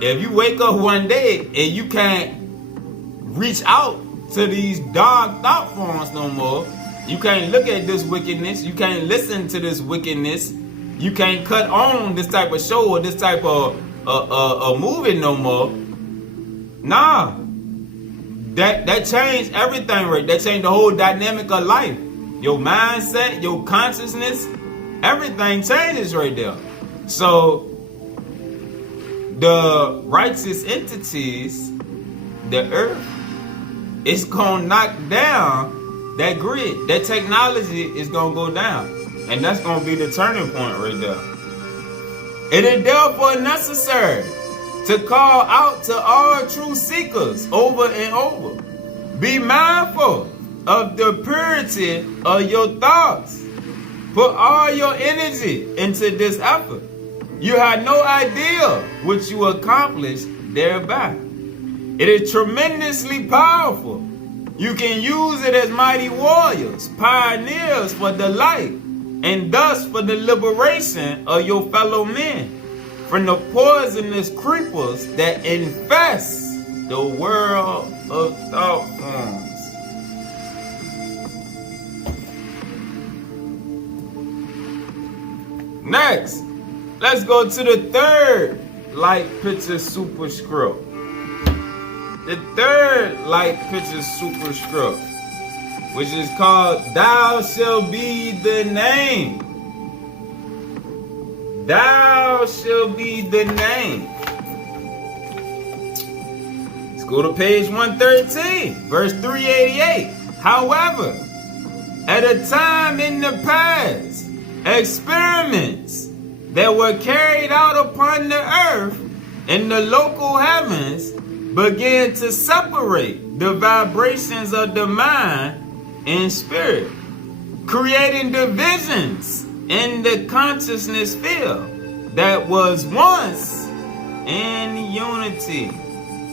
if you wake up one day and you can't reach out to these dark thought forms no more, you can't look at this wickedness, you can't listen to this wickedness, you can't cut on this type of show or this type of movie no more. Nah. That changed everything, right? That changed the whole dynamic of life. Your mindset, your consciousness, everything changes right there. So the righteous entities, the earth, it's gonna knock down that grid. That technology is gonna go down. And that's gonna be the turning point right there. It is therefore necessary to call out to all true seekers over and over. Be mindful of the purity of your thoughts. Put all your energy into this effort. You have no idea what you accomplish thereby. It is tremendously powerful. You can use it as mighty warriors, pioneers for the light, and thus for the liberation of your fellow men from the poisonous creepers that infest the world of thought forms. Next, let's go to the third light picture superscript. The third light picture superscript, which is called Thou Shalt Be the Name. Thou shalt be the name. Let's go to page 113, verse 388. However, at a time in the past, experiments that were carried out upon the earth and the local heavens began to separate the vibrations of the mind and spirit, creating divisions in the consciousness field that was once in unity.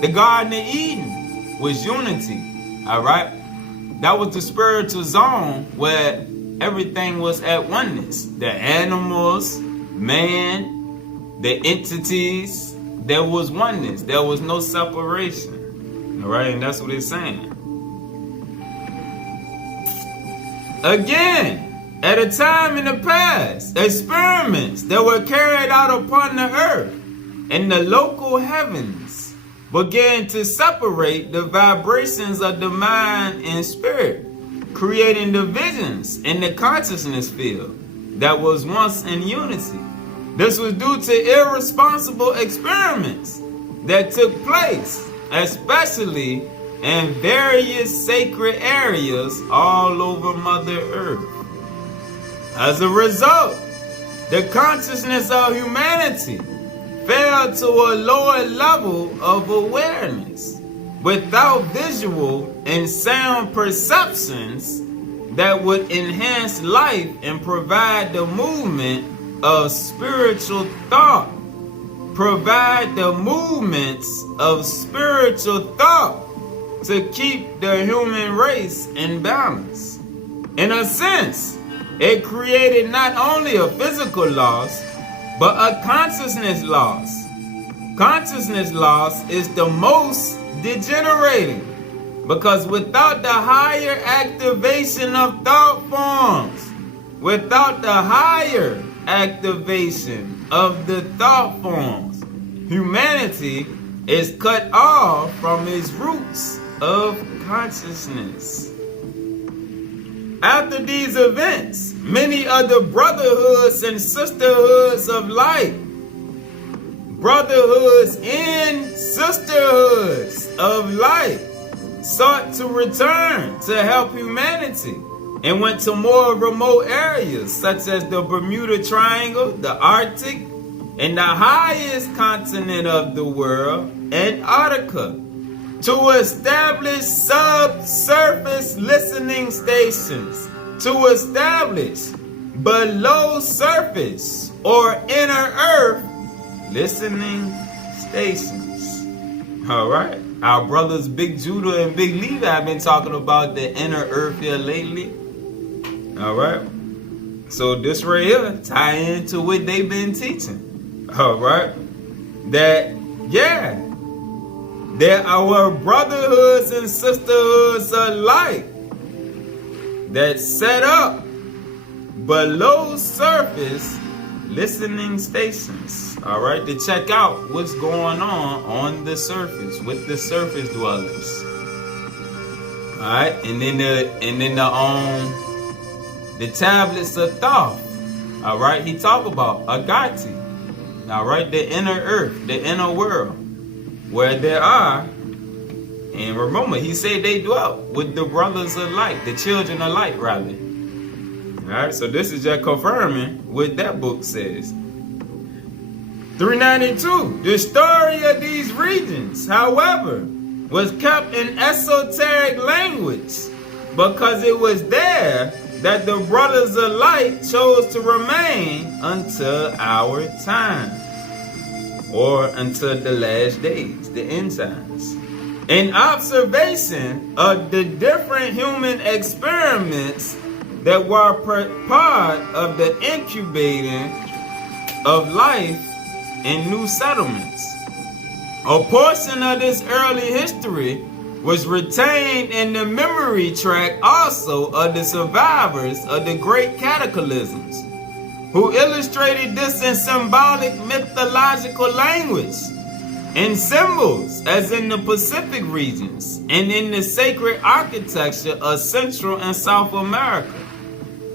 The Garden of Eden was unity, all right? That was the spiritual zone where everything was at oneness. The animals, man, the entities, there was oneness. There was no separation, all right? And that's what it's saying. Again, At a time in the past, experiments that were carried out upon the earth and the local heavens began to separate the vibrations of the mind and spirit, creating divisions in the consciousness field that was once in unity. This was due to irresponsible experiments that took place, especially in various sacred areas all over Mother Earth. As a result, the consciousness of humanity fell to a lower level of awareness without visual and sound perceptions that would enhance life and provide the movement of spiritual thought. Provide the movements of spiritual thought to keep the human race in balance. In a sense, it created not only a physical loss, but a consciousness loss. Consciousness loss is the most degenerating, because without the higher activation of thought forms, without the higher activation of the thought forms, humanity is cut off from its roots of consciousness. After these events, many other brotherhoods and sisterhoods of light, brotherhoods and sisterhoods of light, sought to return to help humanity and went to more remote areas such as the Bermuda Triangle, the Arctic, and the highest continent of the world, Antarctica, to establish subsurface listening stations, to establish below surface or inner earth listening stations. All right. Our brothers Big Judah and Big Levi have been talking about the inner earth here lately. All right. So this right here tie into what they've been teaching. All right. That, yeah, there are brotherhoods and sisterhoods alike that set up below surface listening stations, all right, to check out what's going on the surface with the surface dwellers. All right, and then the tablets of Thoth, all right, he talk about Agati, all right, the inner earth, the inner world, where there are, and remember, he said they dwelt with the brothers of light, the children of light, rather. Alright, so this is just confirming what that book says. 392. The story of these regions, however, was kept in esoteric language because it was there that the brothers of light chose to remain until our time, or until the last days, the end times. An observation of the different human experiments that were part of the incubating of life in new settlements. A portion of this early history was retained in the memory track also of the survivors of the great cataclysms, who illustrated this in symbolic mythological language, in symbols as in the Pacific regions, and in the sacred architecture of Central and South America,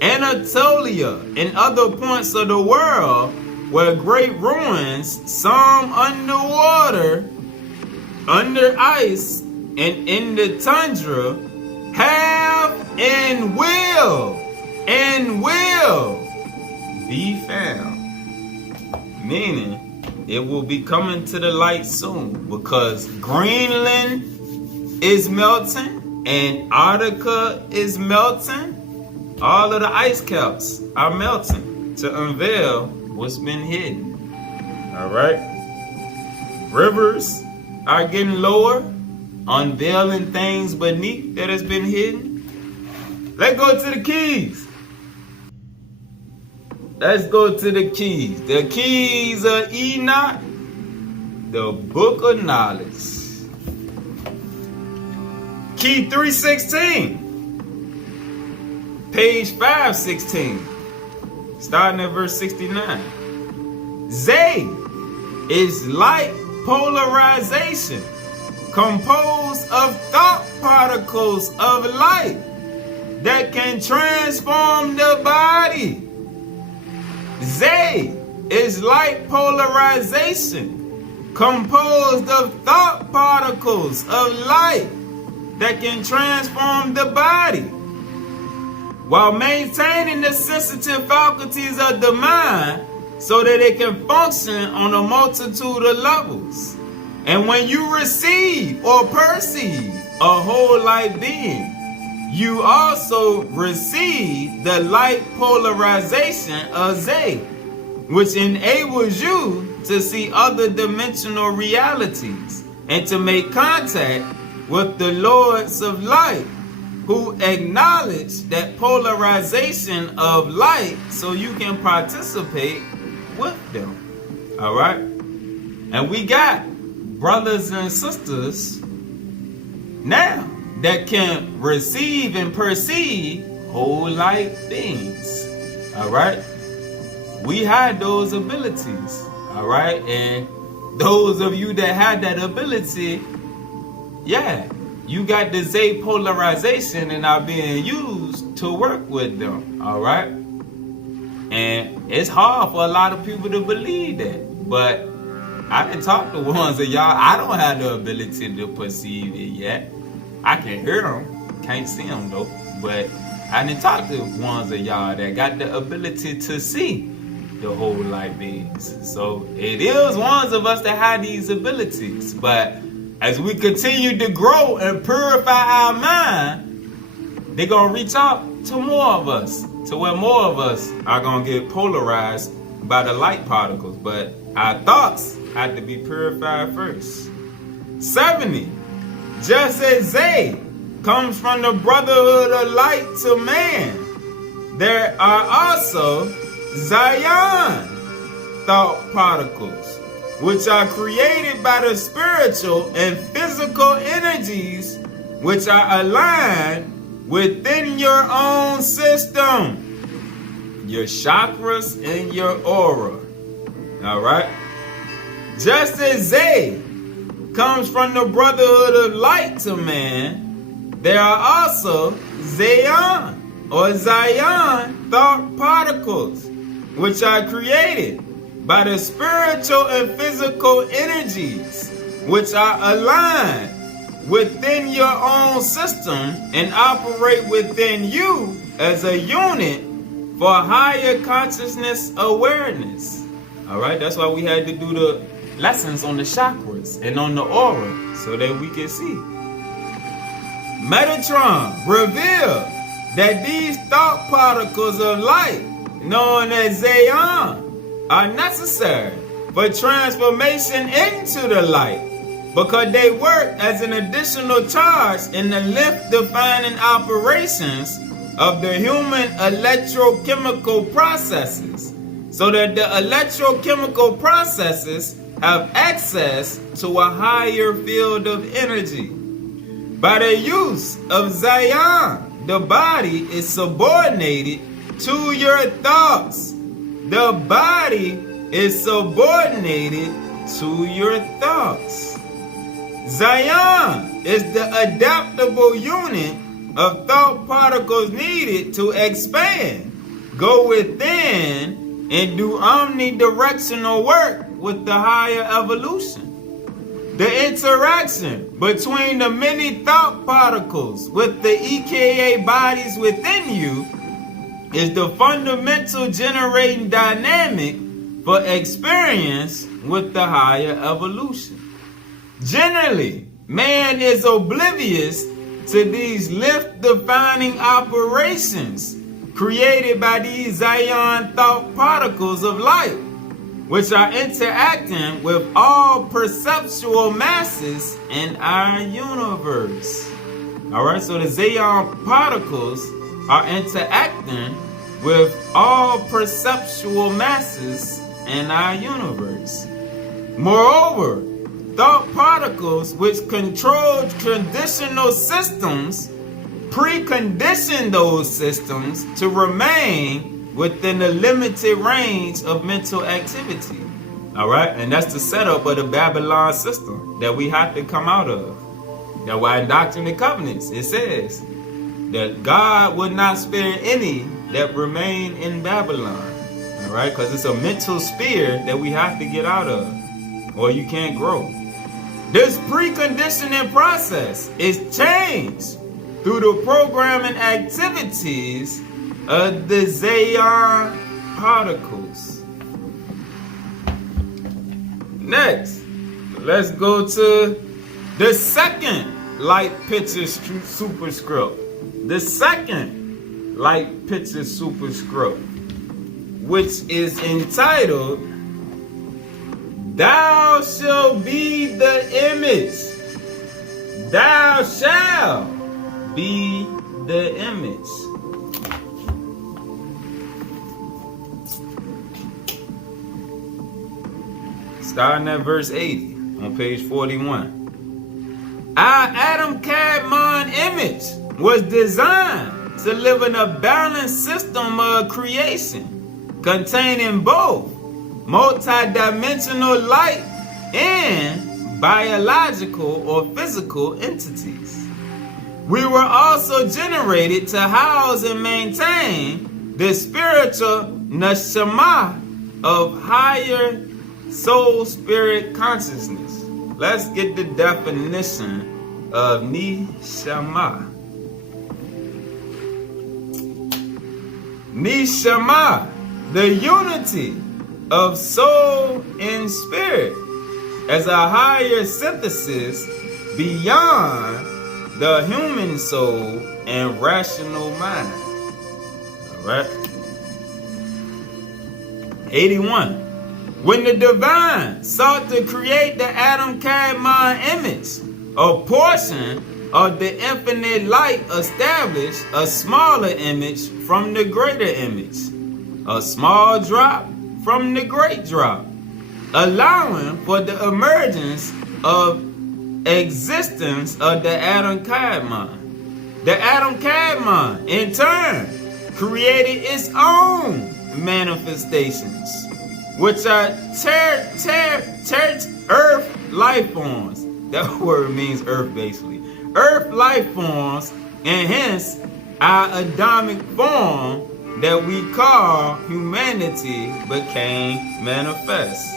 Anatolia, and other points of the world where great ruins, some underwater, under ice, and in the tundra, have and will be found. Meaning, it will be coming to the light soon, because Greenland is melting, Antarctica is melting, all of the ice caps are melting to unveil what's been hidden. All right. Rivers are getting lower, unveiling things beneath that has been hidden. Let's go to the keys. Let's go to the keys. The keys of Enoch, the book of knowledge. Key 316. page 516, starting at verse 69. Ze is light polarization, composed of thought particles of light that can transform the body. Ze is light polarization, composed of thought particles of light that can transform the body, while maintaining the sensitive faculties of the mind so that it can function on a multitude of levels. And when you receive or perceive a whole light being, you also receive the light polarization of Ze, which enables you to see other dimensional realities and to make contact with the Lords of Light, who acknowledge that polarization of light so you can participate with them. All right? And we got brothers and sisters now that can receive and perceive whole light beings. All right? We had those abilities. All right? And those of you that had that ability, yeah, you got the Ze polarization and are being used to work with them. All right? And it's hard for a lot of people to believe that. But I didn't talk to ones of y'all. I don't have the ability to perceive it yet. I can hear them. Can't see them though. But I didn't talk to ones of y'all that got the ability to see the whole light beings. So it is ones of us that have these abilities. But as we continue to grow and purify our mind, they're going to reach out to more of us, to where more of us are going to get polarized by the light particles. But our thoughts have to be purified first. 70. Just as Ze comes from the brotherhood of light to man, there are also Ze'on thought particles, which are created by the spiritual and physical energies which are aligned within your own system, your chakras and your aura. All right? Just as Ze comes from the brotherhood of light to man, there are also Ze'on or Ze'on thought particles, which are created by the spiritual and physical energies which are aligned within your own system and operate within you as a unit for higher consciousness awareness. All right, that's why we had to do the lessons on the chakras and on the aura so that we can see. Metatron revealed that these thought particles of light, known as Ze'on, are necessary for transformation into the light because they work as an additional charge in the life-defining operations of the human electrochemical processes, so that the electrochemical processes have access to a higher field of energy. By the use of Ze'on, the body is subordinated to your thoughts. The body is subordinated to your thoughts. Ze'on is the adaptable unit of thought particles needed to expand, go within, and do omnidirectional work with the higher evolution. The interaction between the many thought particles with the EKA bodies within you is the fundamental generating dynamic for experience with the higher evolution. Generally, man is oblivious to these life-defining operations created by these Ze'on thought particles of light, which are interacting with all perceptual masses in our universe. Alright, so the Ze'on particles are interacting with all perceptual masses in our universe. Moreover, thought particles which control traditional systems precondition those systems to remain within the limited range of mental activity. All right, and that's the setup of the Babylon system that we have to come out of. That's why in Doctrine and Covenants it says that God would not spare any that remain in Babylon. All right, because it's a mental sphere that we have to get out of, or you can't grow. This preconditioning process is changed through the programming activities of the Ze'on particles. Next, let's go to the second light picture superscript. The second light picture superscript, which is entitled, Thou shalt be the image. Thou shalt be the image. Starting at verse 80 on page 41. Our Adam Kadmon image was designed to live in a balanced system of creation, containing both multidimensional light and biological or physical entities. We were also generated to house and maintain the spiritual neshama of higher soul spirit consciousness. Let's get the definition of neshama. Neshama, the unity of soul and spirit as a higher synthesis beyond the human soul and rational mind. All right. 81. When the divine sought to create the Adam Kadmon image, a portion of the infinite light established a smaller image from the greater image, a small drop from the great drop, allowing for the emergence of existence of the Adam Kadmon. The Adam Kadmon, in turn, created its own manifestations, which are earth life forms. That word means earth, basically. Earth life forms, and hence our Adamic form that we call humanity became manifest.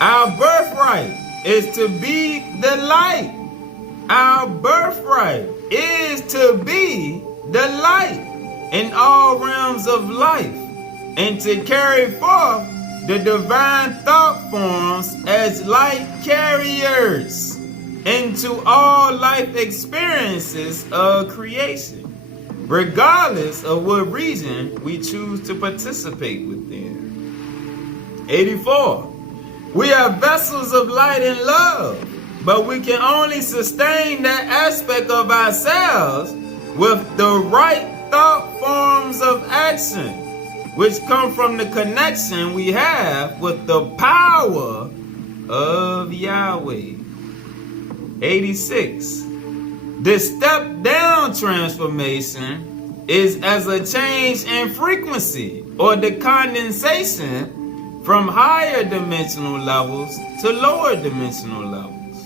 Our birthright is to be the light. Our birthright is to be the light in all realms of life, and to carry forth the divine thought forms as light carriers into all life experiences of creation, regardless of what region we choose to participate within. 84. We are vessels of light and love, but we can only sustain that aspect of ourselves with the right thought forms of action, which come from the connection we have with the power of Yahweh. 86. The step down transformation is as a change in frequency or the condensation from higher dimensional levels to lower dimensional levels,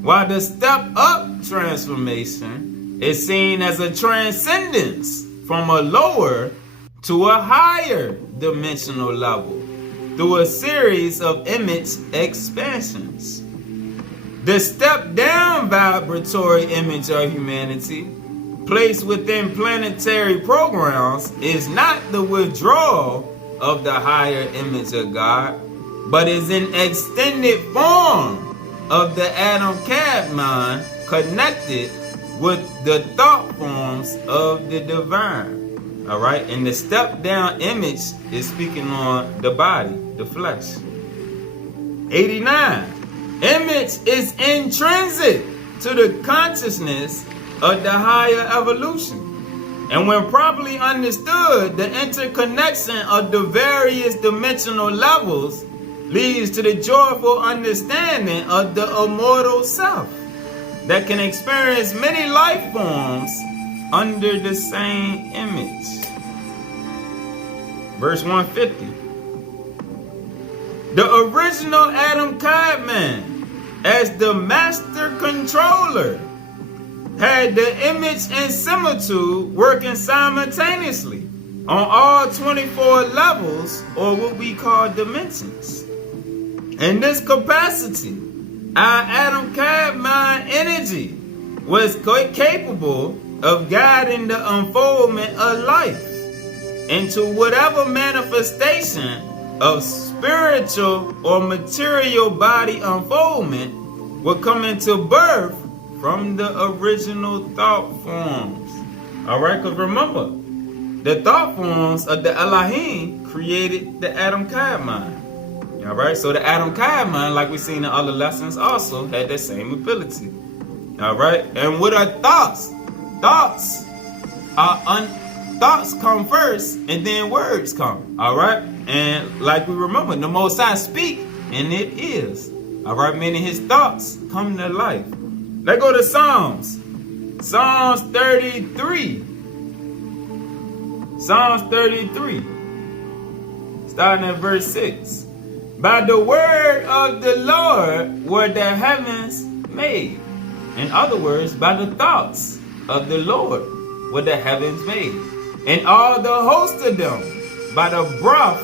while the step up transformation is seen as a transcendence from a lower to a higher dimensional level through a series of image expansions. The step down vibratory image of humanity placed within planetary programs is not the withdrawal of the higher image of God, but is an extended form of the Adam Kadmon connected with the thought forms of the divine. All right, and the step down image is speaking on the body, the flesh. 89. Image is intrinsic to the consciousness of the higher evolution. And when properly understood, the interconnection of the various dimensional levels leads to the joyful understanding of the immortal self that can experience many life forms under the same image. Verse 150. The original Adam Kadmon, as the master controller, had the image and similitude working simultaneously on all 24 levels, or what we call dimensions. In this capacity, our Adam Kadmon energy was capable of guiding the unfoldment of life into whatever manifestation of spiritual or material body unfoldment would come into birth from the original thought forms. Alright, because remember, the thought forms of the Elohim created the Adam Kadmon. Alright, so the Adam Kadmon, like we've seen in other lessons, also had that same ability. Alright, and what are thoughts? Thoughts come first, and then words come. Alright, and like we remember, the Most High speak, and it is. Alright, meaning his thoughts come to life. Let's go to Psalms. Psalms 33. Psalms 33. Starting at verse 6. By the word of the Lord were the heavens made. In other words, by the thoughts of the Lord were the heavens made. And all the host of them by the breath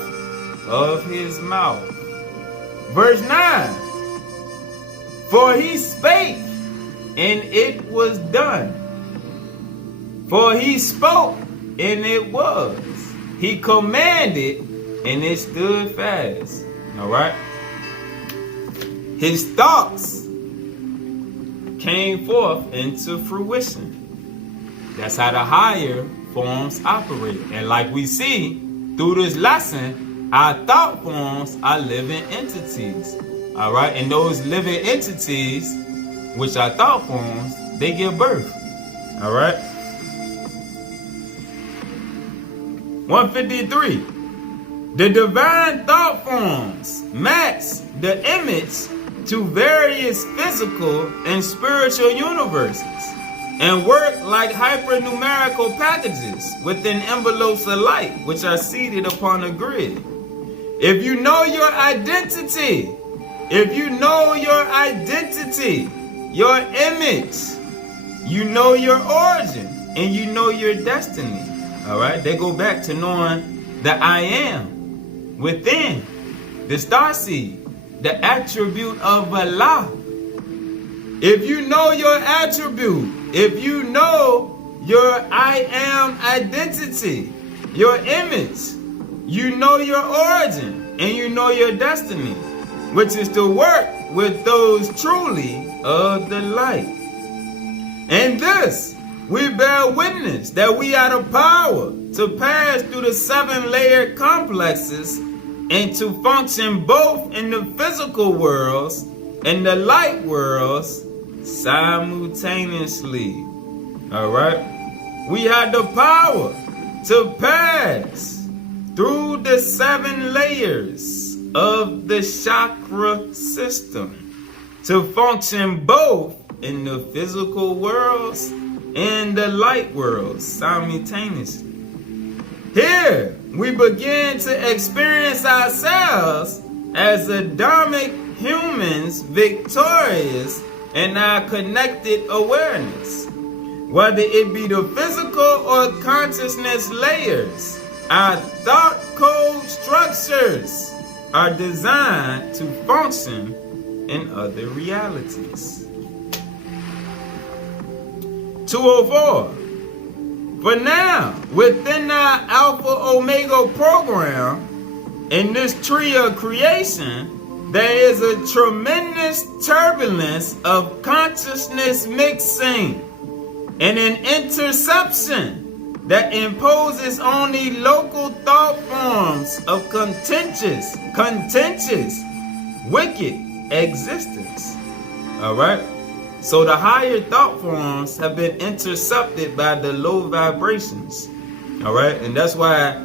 of his mouth. Verse 9. For he spake, and it was done. For he spoke, and it was. He commanded, and it stood fast. Alright? His thoughts came forth into fruition. That's how the higher forms operate. And like we see through this lesson, our thought forms are living entities. Alright? And those living entities, which are thought forms, they give birth. Alright? 153. The divine thought forms match the image to various physical and spiritual universes and work like hypernumerical packages within envelopes of light, which are seated upon a grid. If you know your identity, your image, you know your origin, and you know your destiny. All right, they go back to knowing the I am within, the starseed, the attribute of Allah. If you know your attribute, if you know your I am identity, your image, you know your origin, and you know your destiny, which is to work with those truly of the light. And this, we bear witness that we are the power to pass through the 7-layered complexes and to function both in the physical worlds and the light worlds simultaneously. Alright? We have the power to pass through the 7 layers of the chakra system to function both in the physical worlds and the light worlds simultaneously. Here, we begin to experience ourselves as Adamic humans victorious in our connected awareness. Whether it be the physical or consciousness layers, our thought code structures are designed to function in other realities. 204. For now, within our Alpha Omega program, in this tree of creation, there is a tremendous turbulence of consciousness mixing and an interception that imposes only local thought forms of contentious, wicked existence. Alright? So the higher thought forms have been intercepted by the low vibrations. Alright? And that's why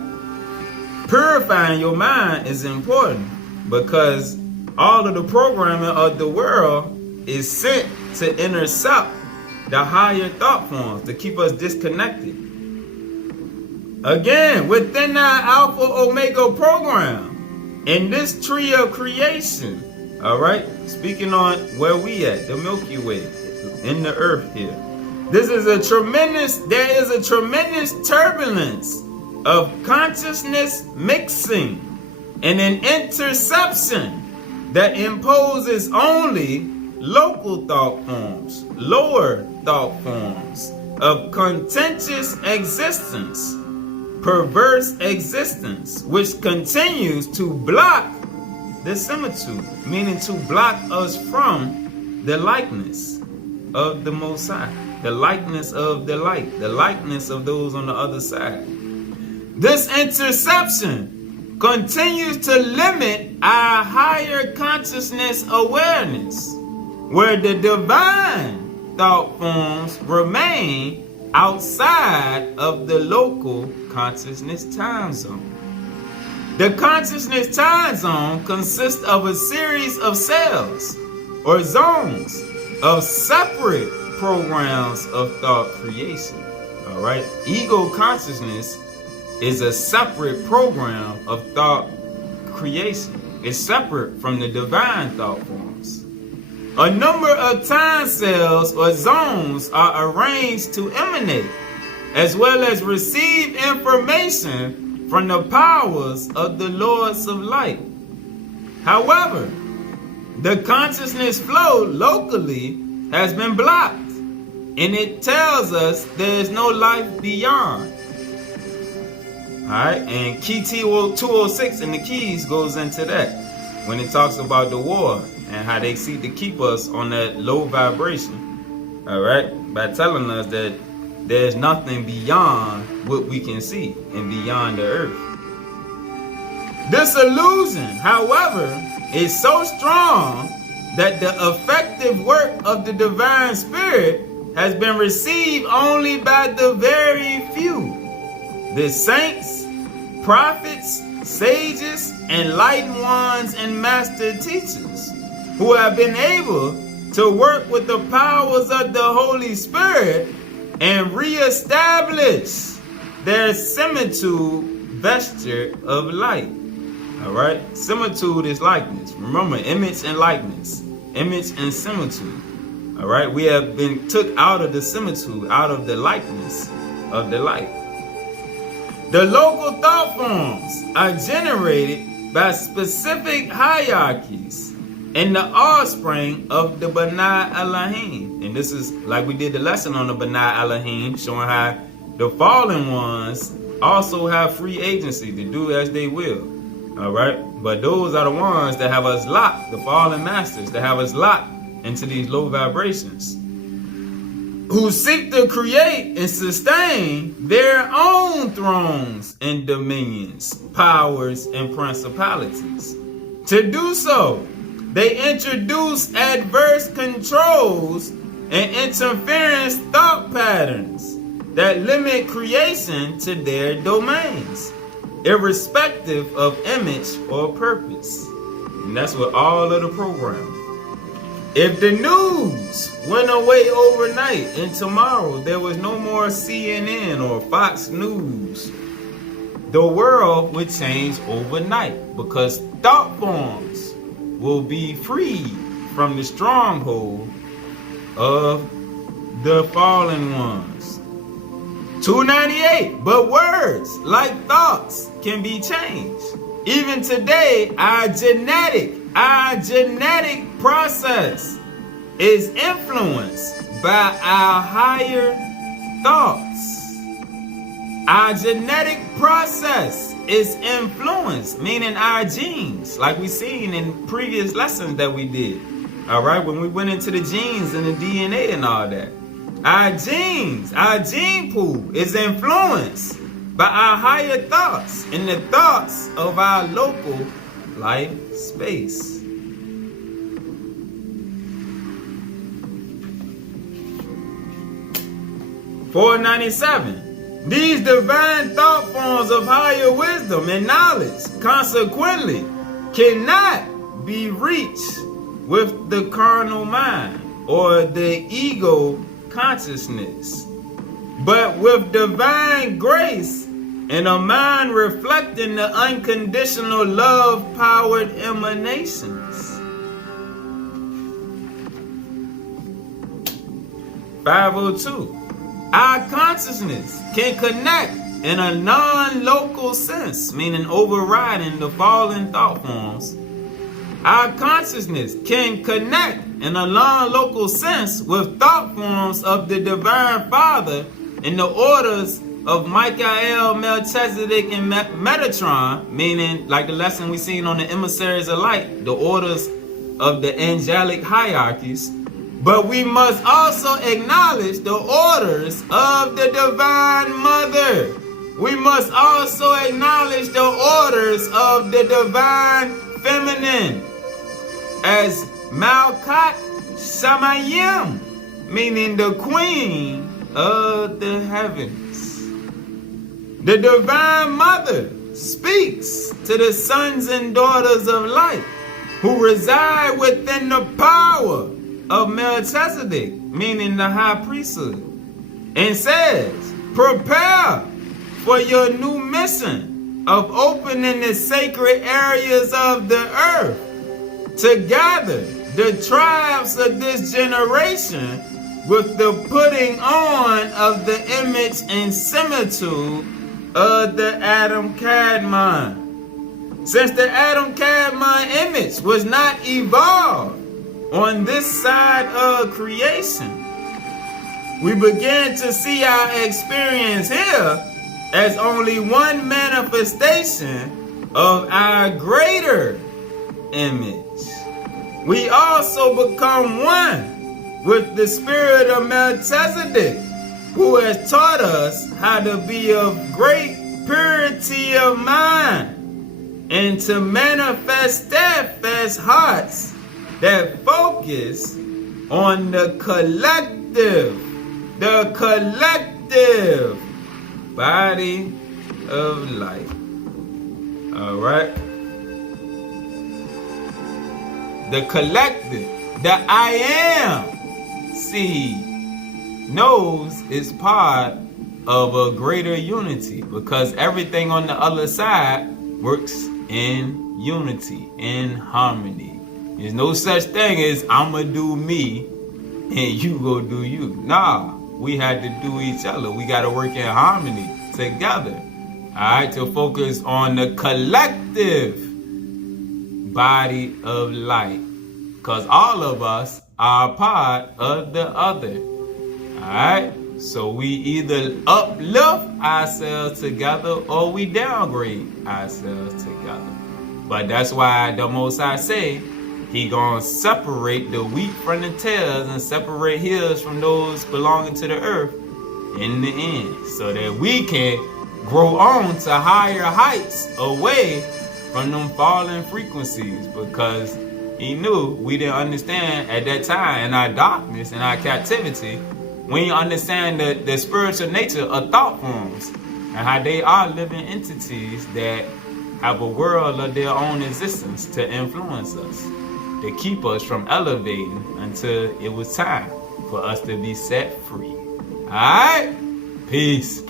purifying your mind is important, because all of the programming of the world is sent to intercept the higher thought forms to keep us disconnected. Again, within our Alpha Omega program, in this tree of creation, all right, speaking on where we at, the Milky Way, in the earth here. There is a tremendous turbulence of consciousness mixing and an interception that imposes only local thought forms, lower thought forms of contentious existence, perverse existence, which continues to block the similitude, meaning to block us from the likeness of the Most High, the likeness of the light, the likeness of those on the other side. This interception continues to limit our higher consciousness awareness, where the divine thought forms remain outside of the local consciousness time zone. The consciousness time zone consists of a series of cells or zones of separate programs of thought creation. All right, ego consciousness is a separate program of thought creation. It's separate from the divine thought forms. A number of time cells or zones are arranged to emanate as well as receive information from the powers of the Lords of Light. However, the consciousness flow locally has been blocked, and it tells us there is no life beyond. Alright, and key 206 in the keys goes into that when it talks about the war and how they seek to keep us on that low vibration. Alright, by telling us that there's nothing beyond what we can see and beyond the earth. This illusion, however, is so strong that the effective work of the divine spirit has been received only by the very few. The saints, prophets, sages, enlightened ones, and master teachers who have been able to work with the powers of the Holy Spirit and reestablish their similitude vesture of light. All right, similitude is likeness. Remember, image and likeness, image and similitude. All right, we have been took out of the similitude, out of the likeness of the light. The local thought forms are generated by specific hierarchies and the offspring of the B'nai Elohim. And this is like we did the lesson on the B'nai Elohim, showing how the fallen ones also have free agency to do as they will. All right, but those are the ones that have us locked, the fallen masters, that have us locked into these low vibrations, who seek to create and sustain their own thrones and dominions, powers and principalities. To do so, they introduce adverse controls and interference thought patterns that limit creation to their domains, irrespective of image or purpose. And that's what all of the program. If the news went away overnight and tomorrow there was no more CNN or Fox News, the world would change overnight, because thought forms will be freed from the stronghold of the fallen ones. 298, but words like thoughts can be changed. Even today, our genetic process is influenced by our higher thoughts. Our genetic process is influenced, meaning our genes, like we seen in previous lessons that we did. All right, when we went into the genes and the DNA and all that. Our genes, our gene pool is influenced by our higher thoughts and the thoughts of our local life space. (497). These divine thought forms of higher wisdom and knowledge, consequently, cannot be reached with the carnal mind or the ego consciousness, but with divine grace and a mind reflecting the unconditional love-powered emanations. 502. Our consciousness can connect in a non-local sense, meaning overriding the fallen thought forms. Our consciousness can connect in a non-local sense with thought forms of the Divine Father in the orders of Michael, Melchizedek, and Metatron, meaning like the lesson we seen on the emissaries of light, the orders of the angelic hierarchies. But we must also acknowledge the orders of the Divine Mother. We must also acknowledge the orders of the Divine Feminine as Malkat Shamayim, meaning the Queen of the Heavens. The Divine Mother speaks to the sons and daughters of light who reside within the power of Melchizedek, meaning the high priesthood, and says, prepare for your new mission of opening the sacred areas of the earth to gather the tribes of this generation with the putting on of the image and similitude of the Adam Kadmon. Since the Adam Kadmon image was not evolved on this side of creation, we begin to see our experience here as only one manifestation of our greater image. We also become one with the spirit of Melchizedek, who has taught us how to be of great purity of mind and to manifest steadfast hearts that focus on the collective body of light. All right. The collective, the I am seed, knows it's part of a greater unity because everything on the other side works in unity, in harmony. There's no such thing as I'ma do me and you go do you. Nah, we had to do each other. We got to work in harmony together. All right, to focus on the collective body of light, because all of us are part of the other. All right, so we either uplift ourselves together or we downgrade ourselves together. But that's why the Most High say He gonna separate the wheat from the tares and separate his from those belonging to the earth in the end, so that we can grow on to higher heights away from them fallen frequencies, because He knew we didn't understand at that time in our darkness, in our captivity. We didn't understand the spiritual nature of thought forms and how they are living entities that have a world of their own existence to influence us, to keep us from elevating until it was time for us to be set free. All right? Peace.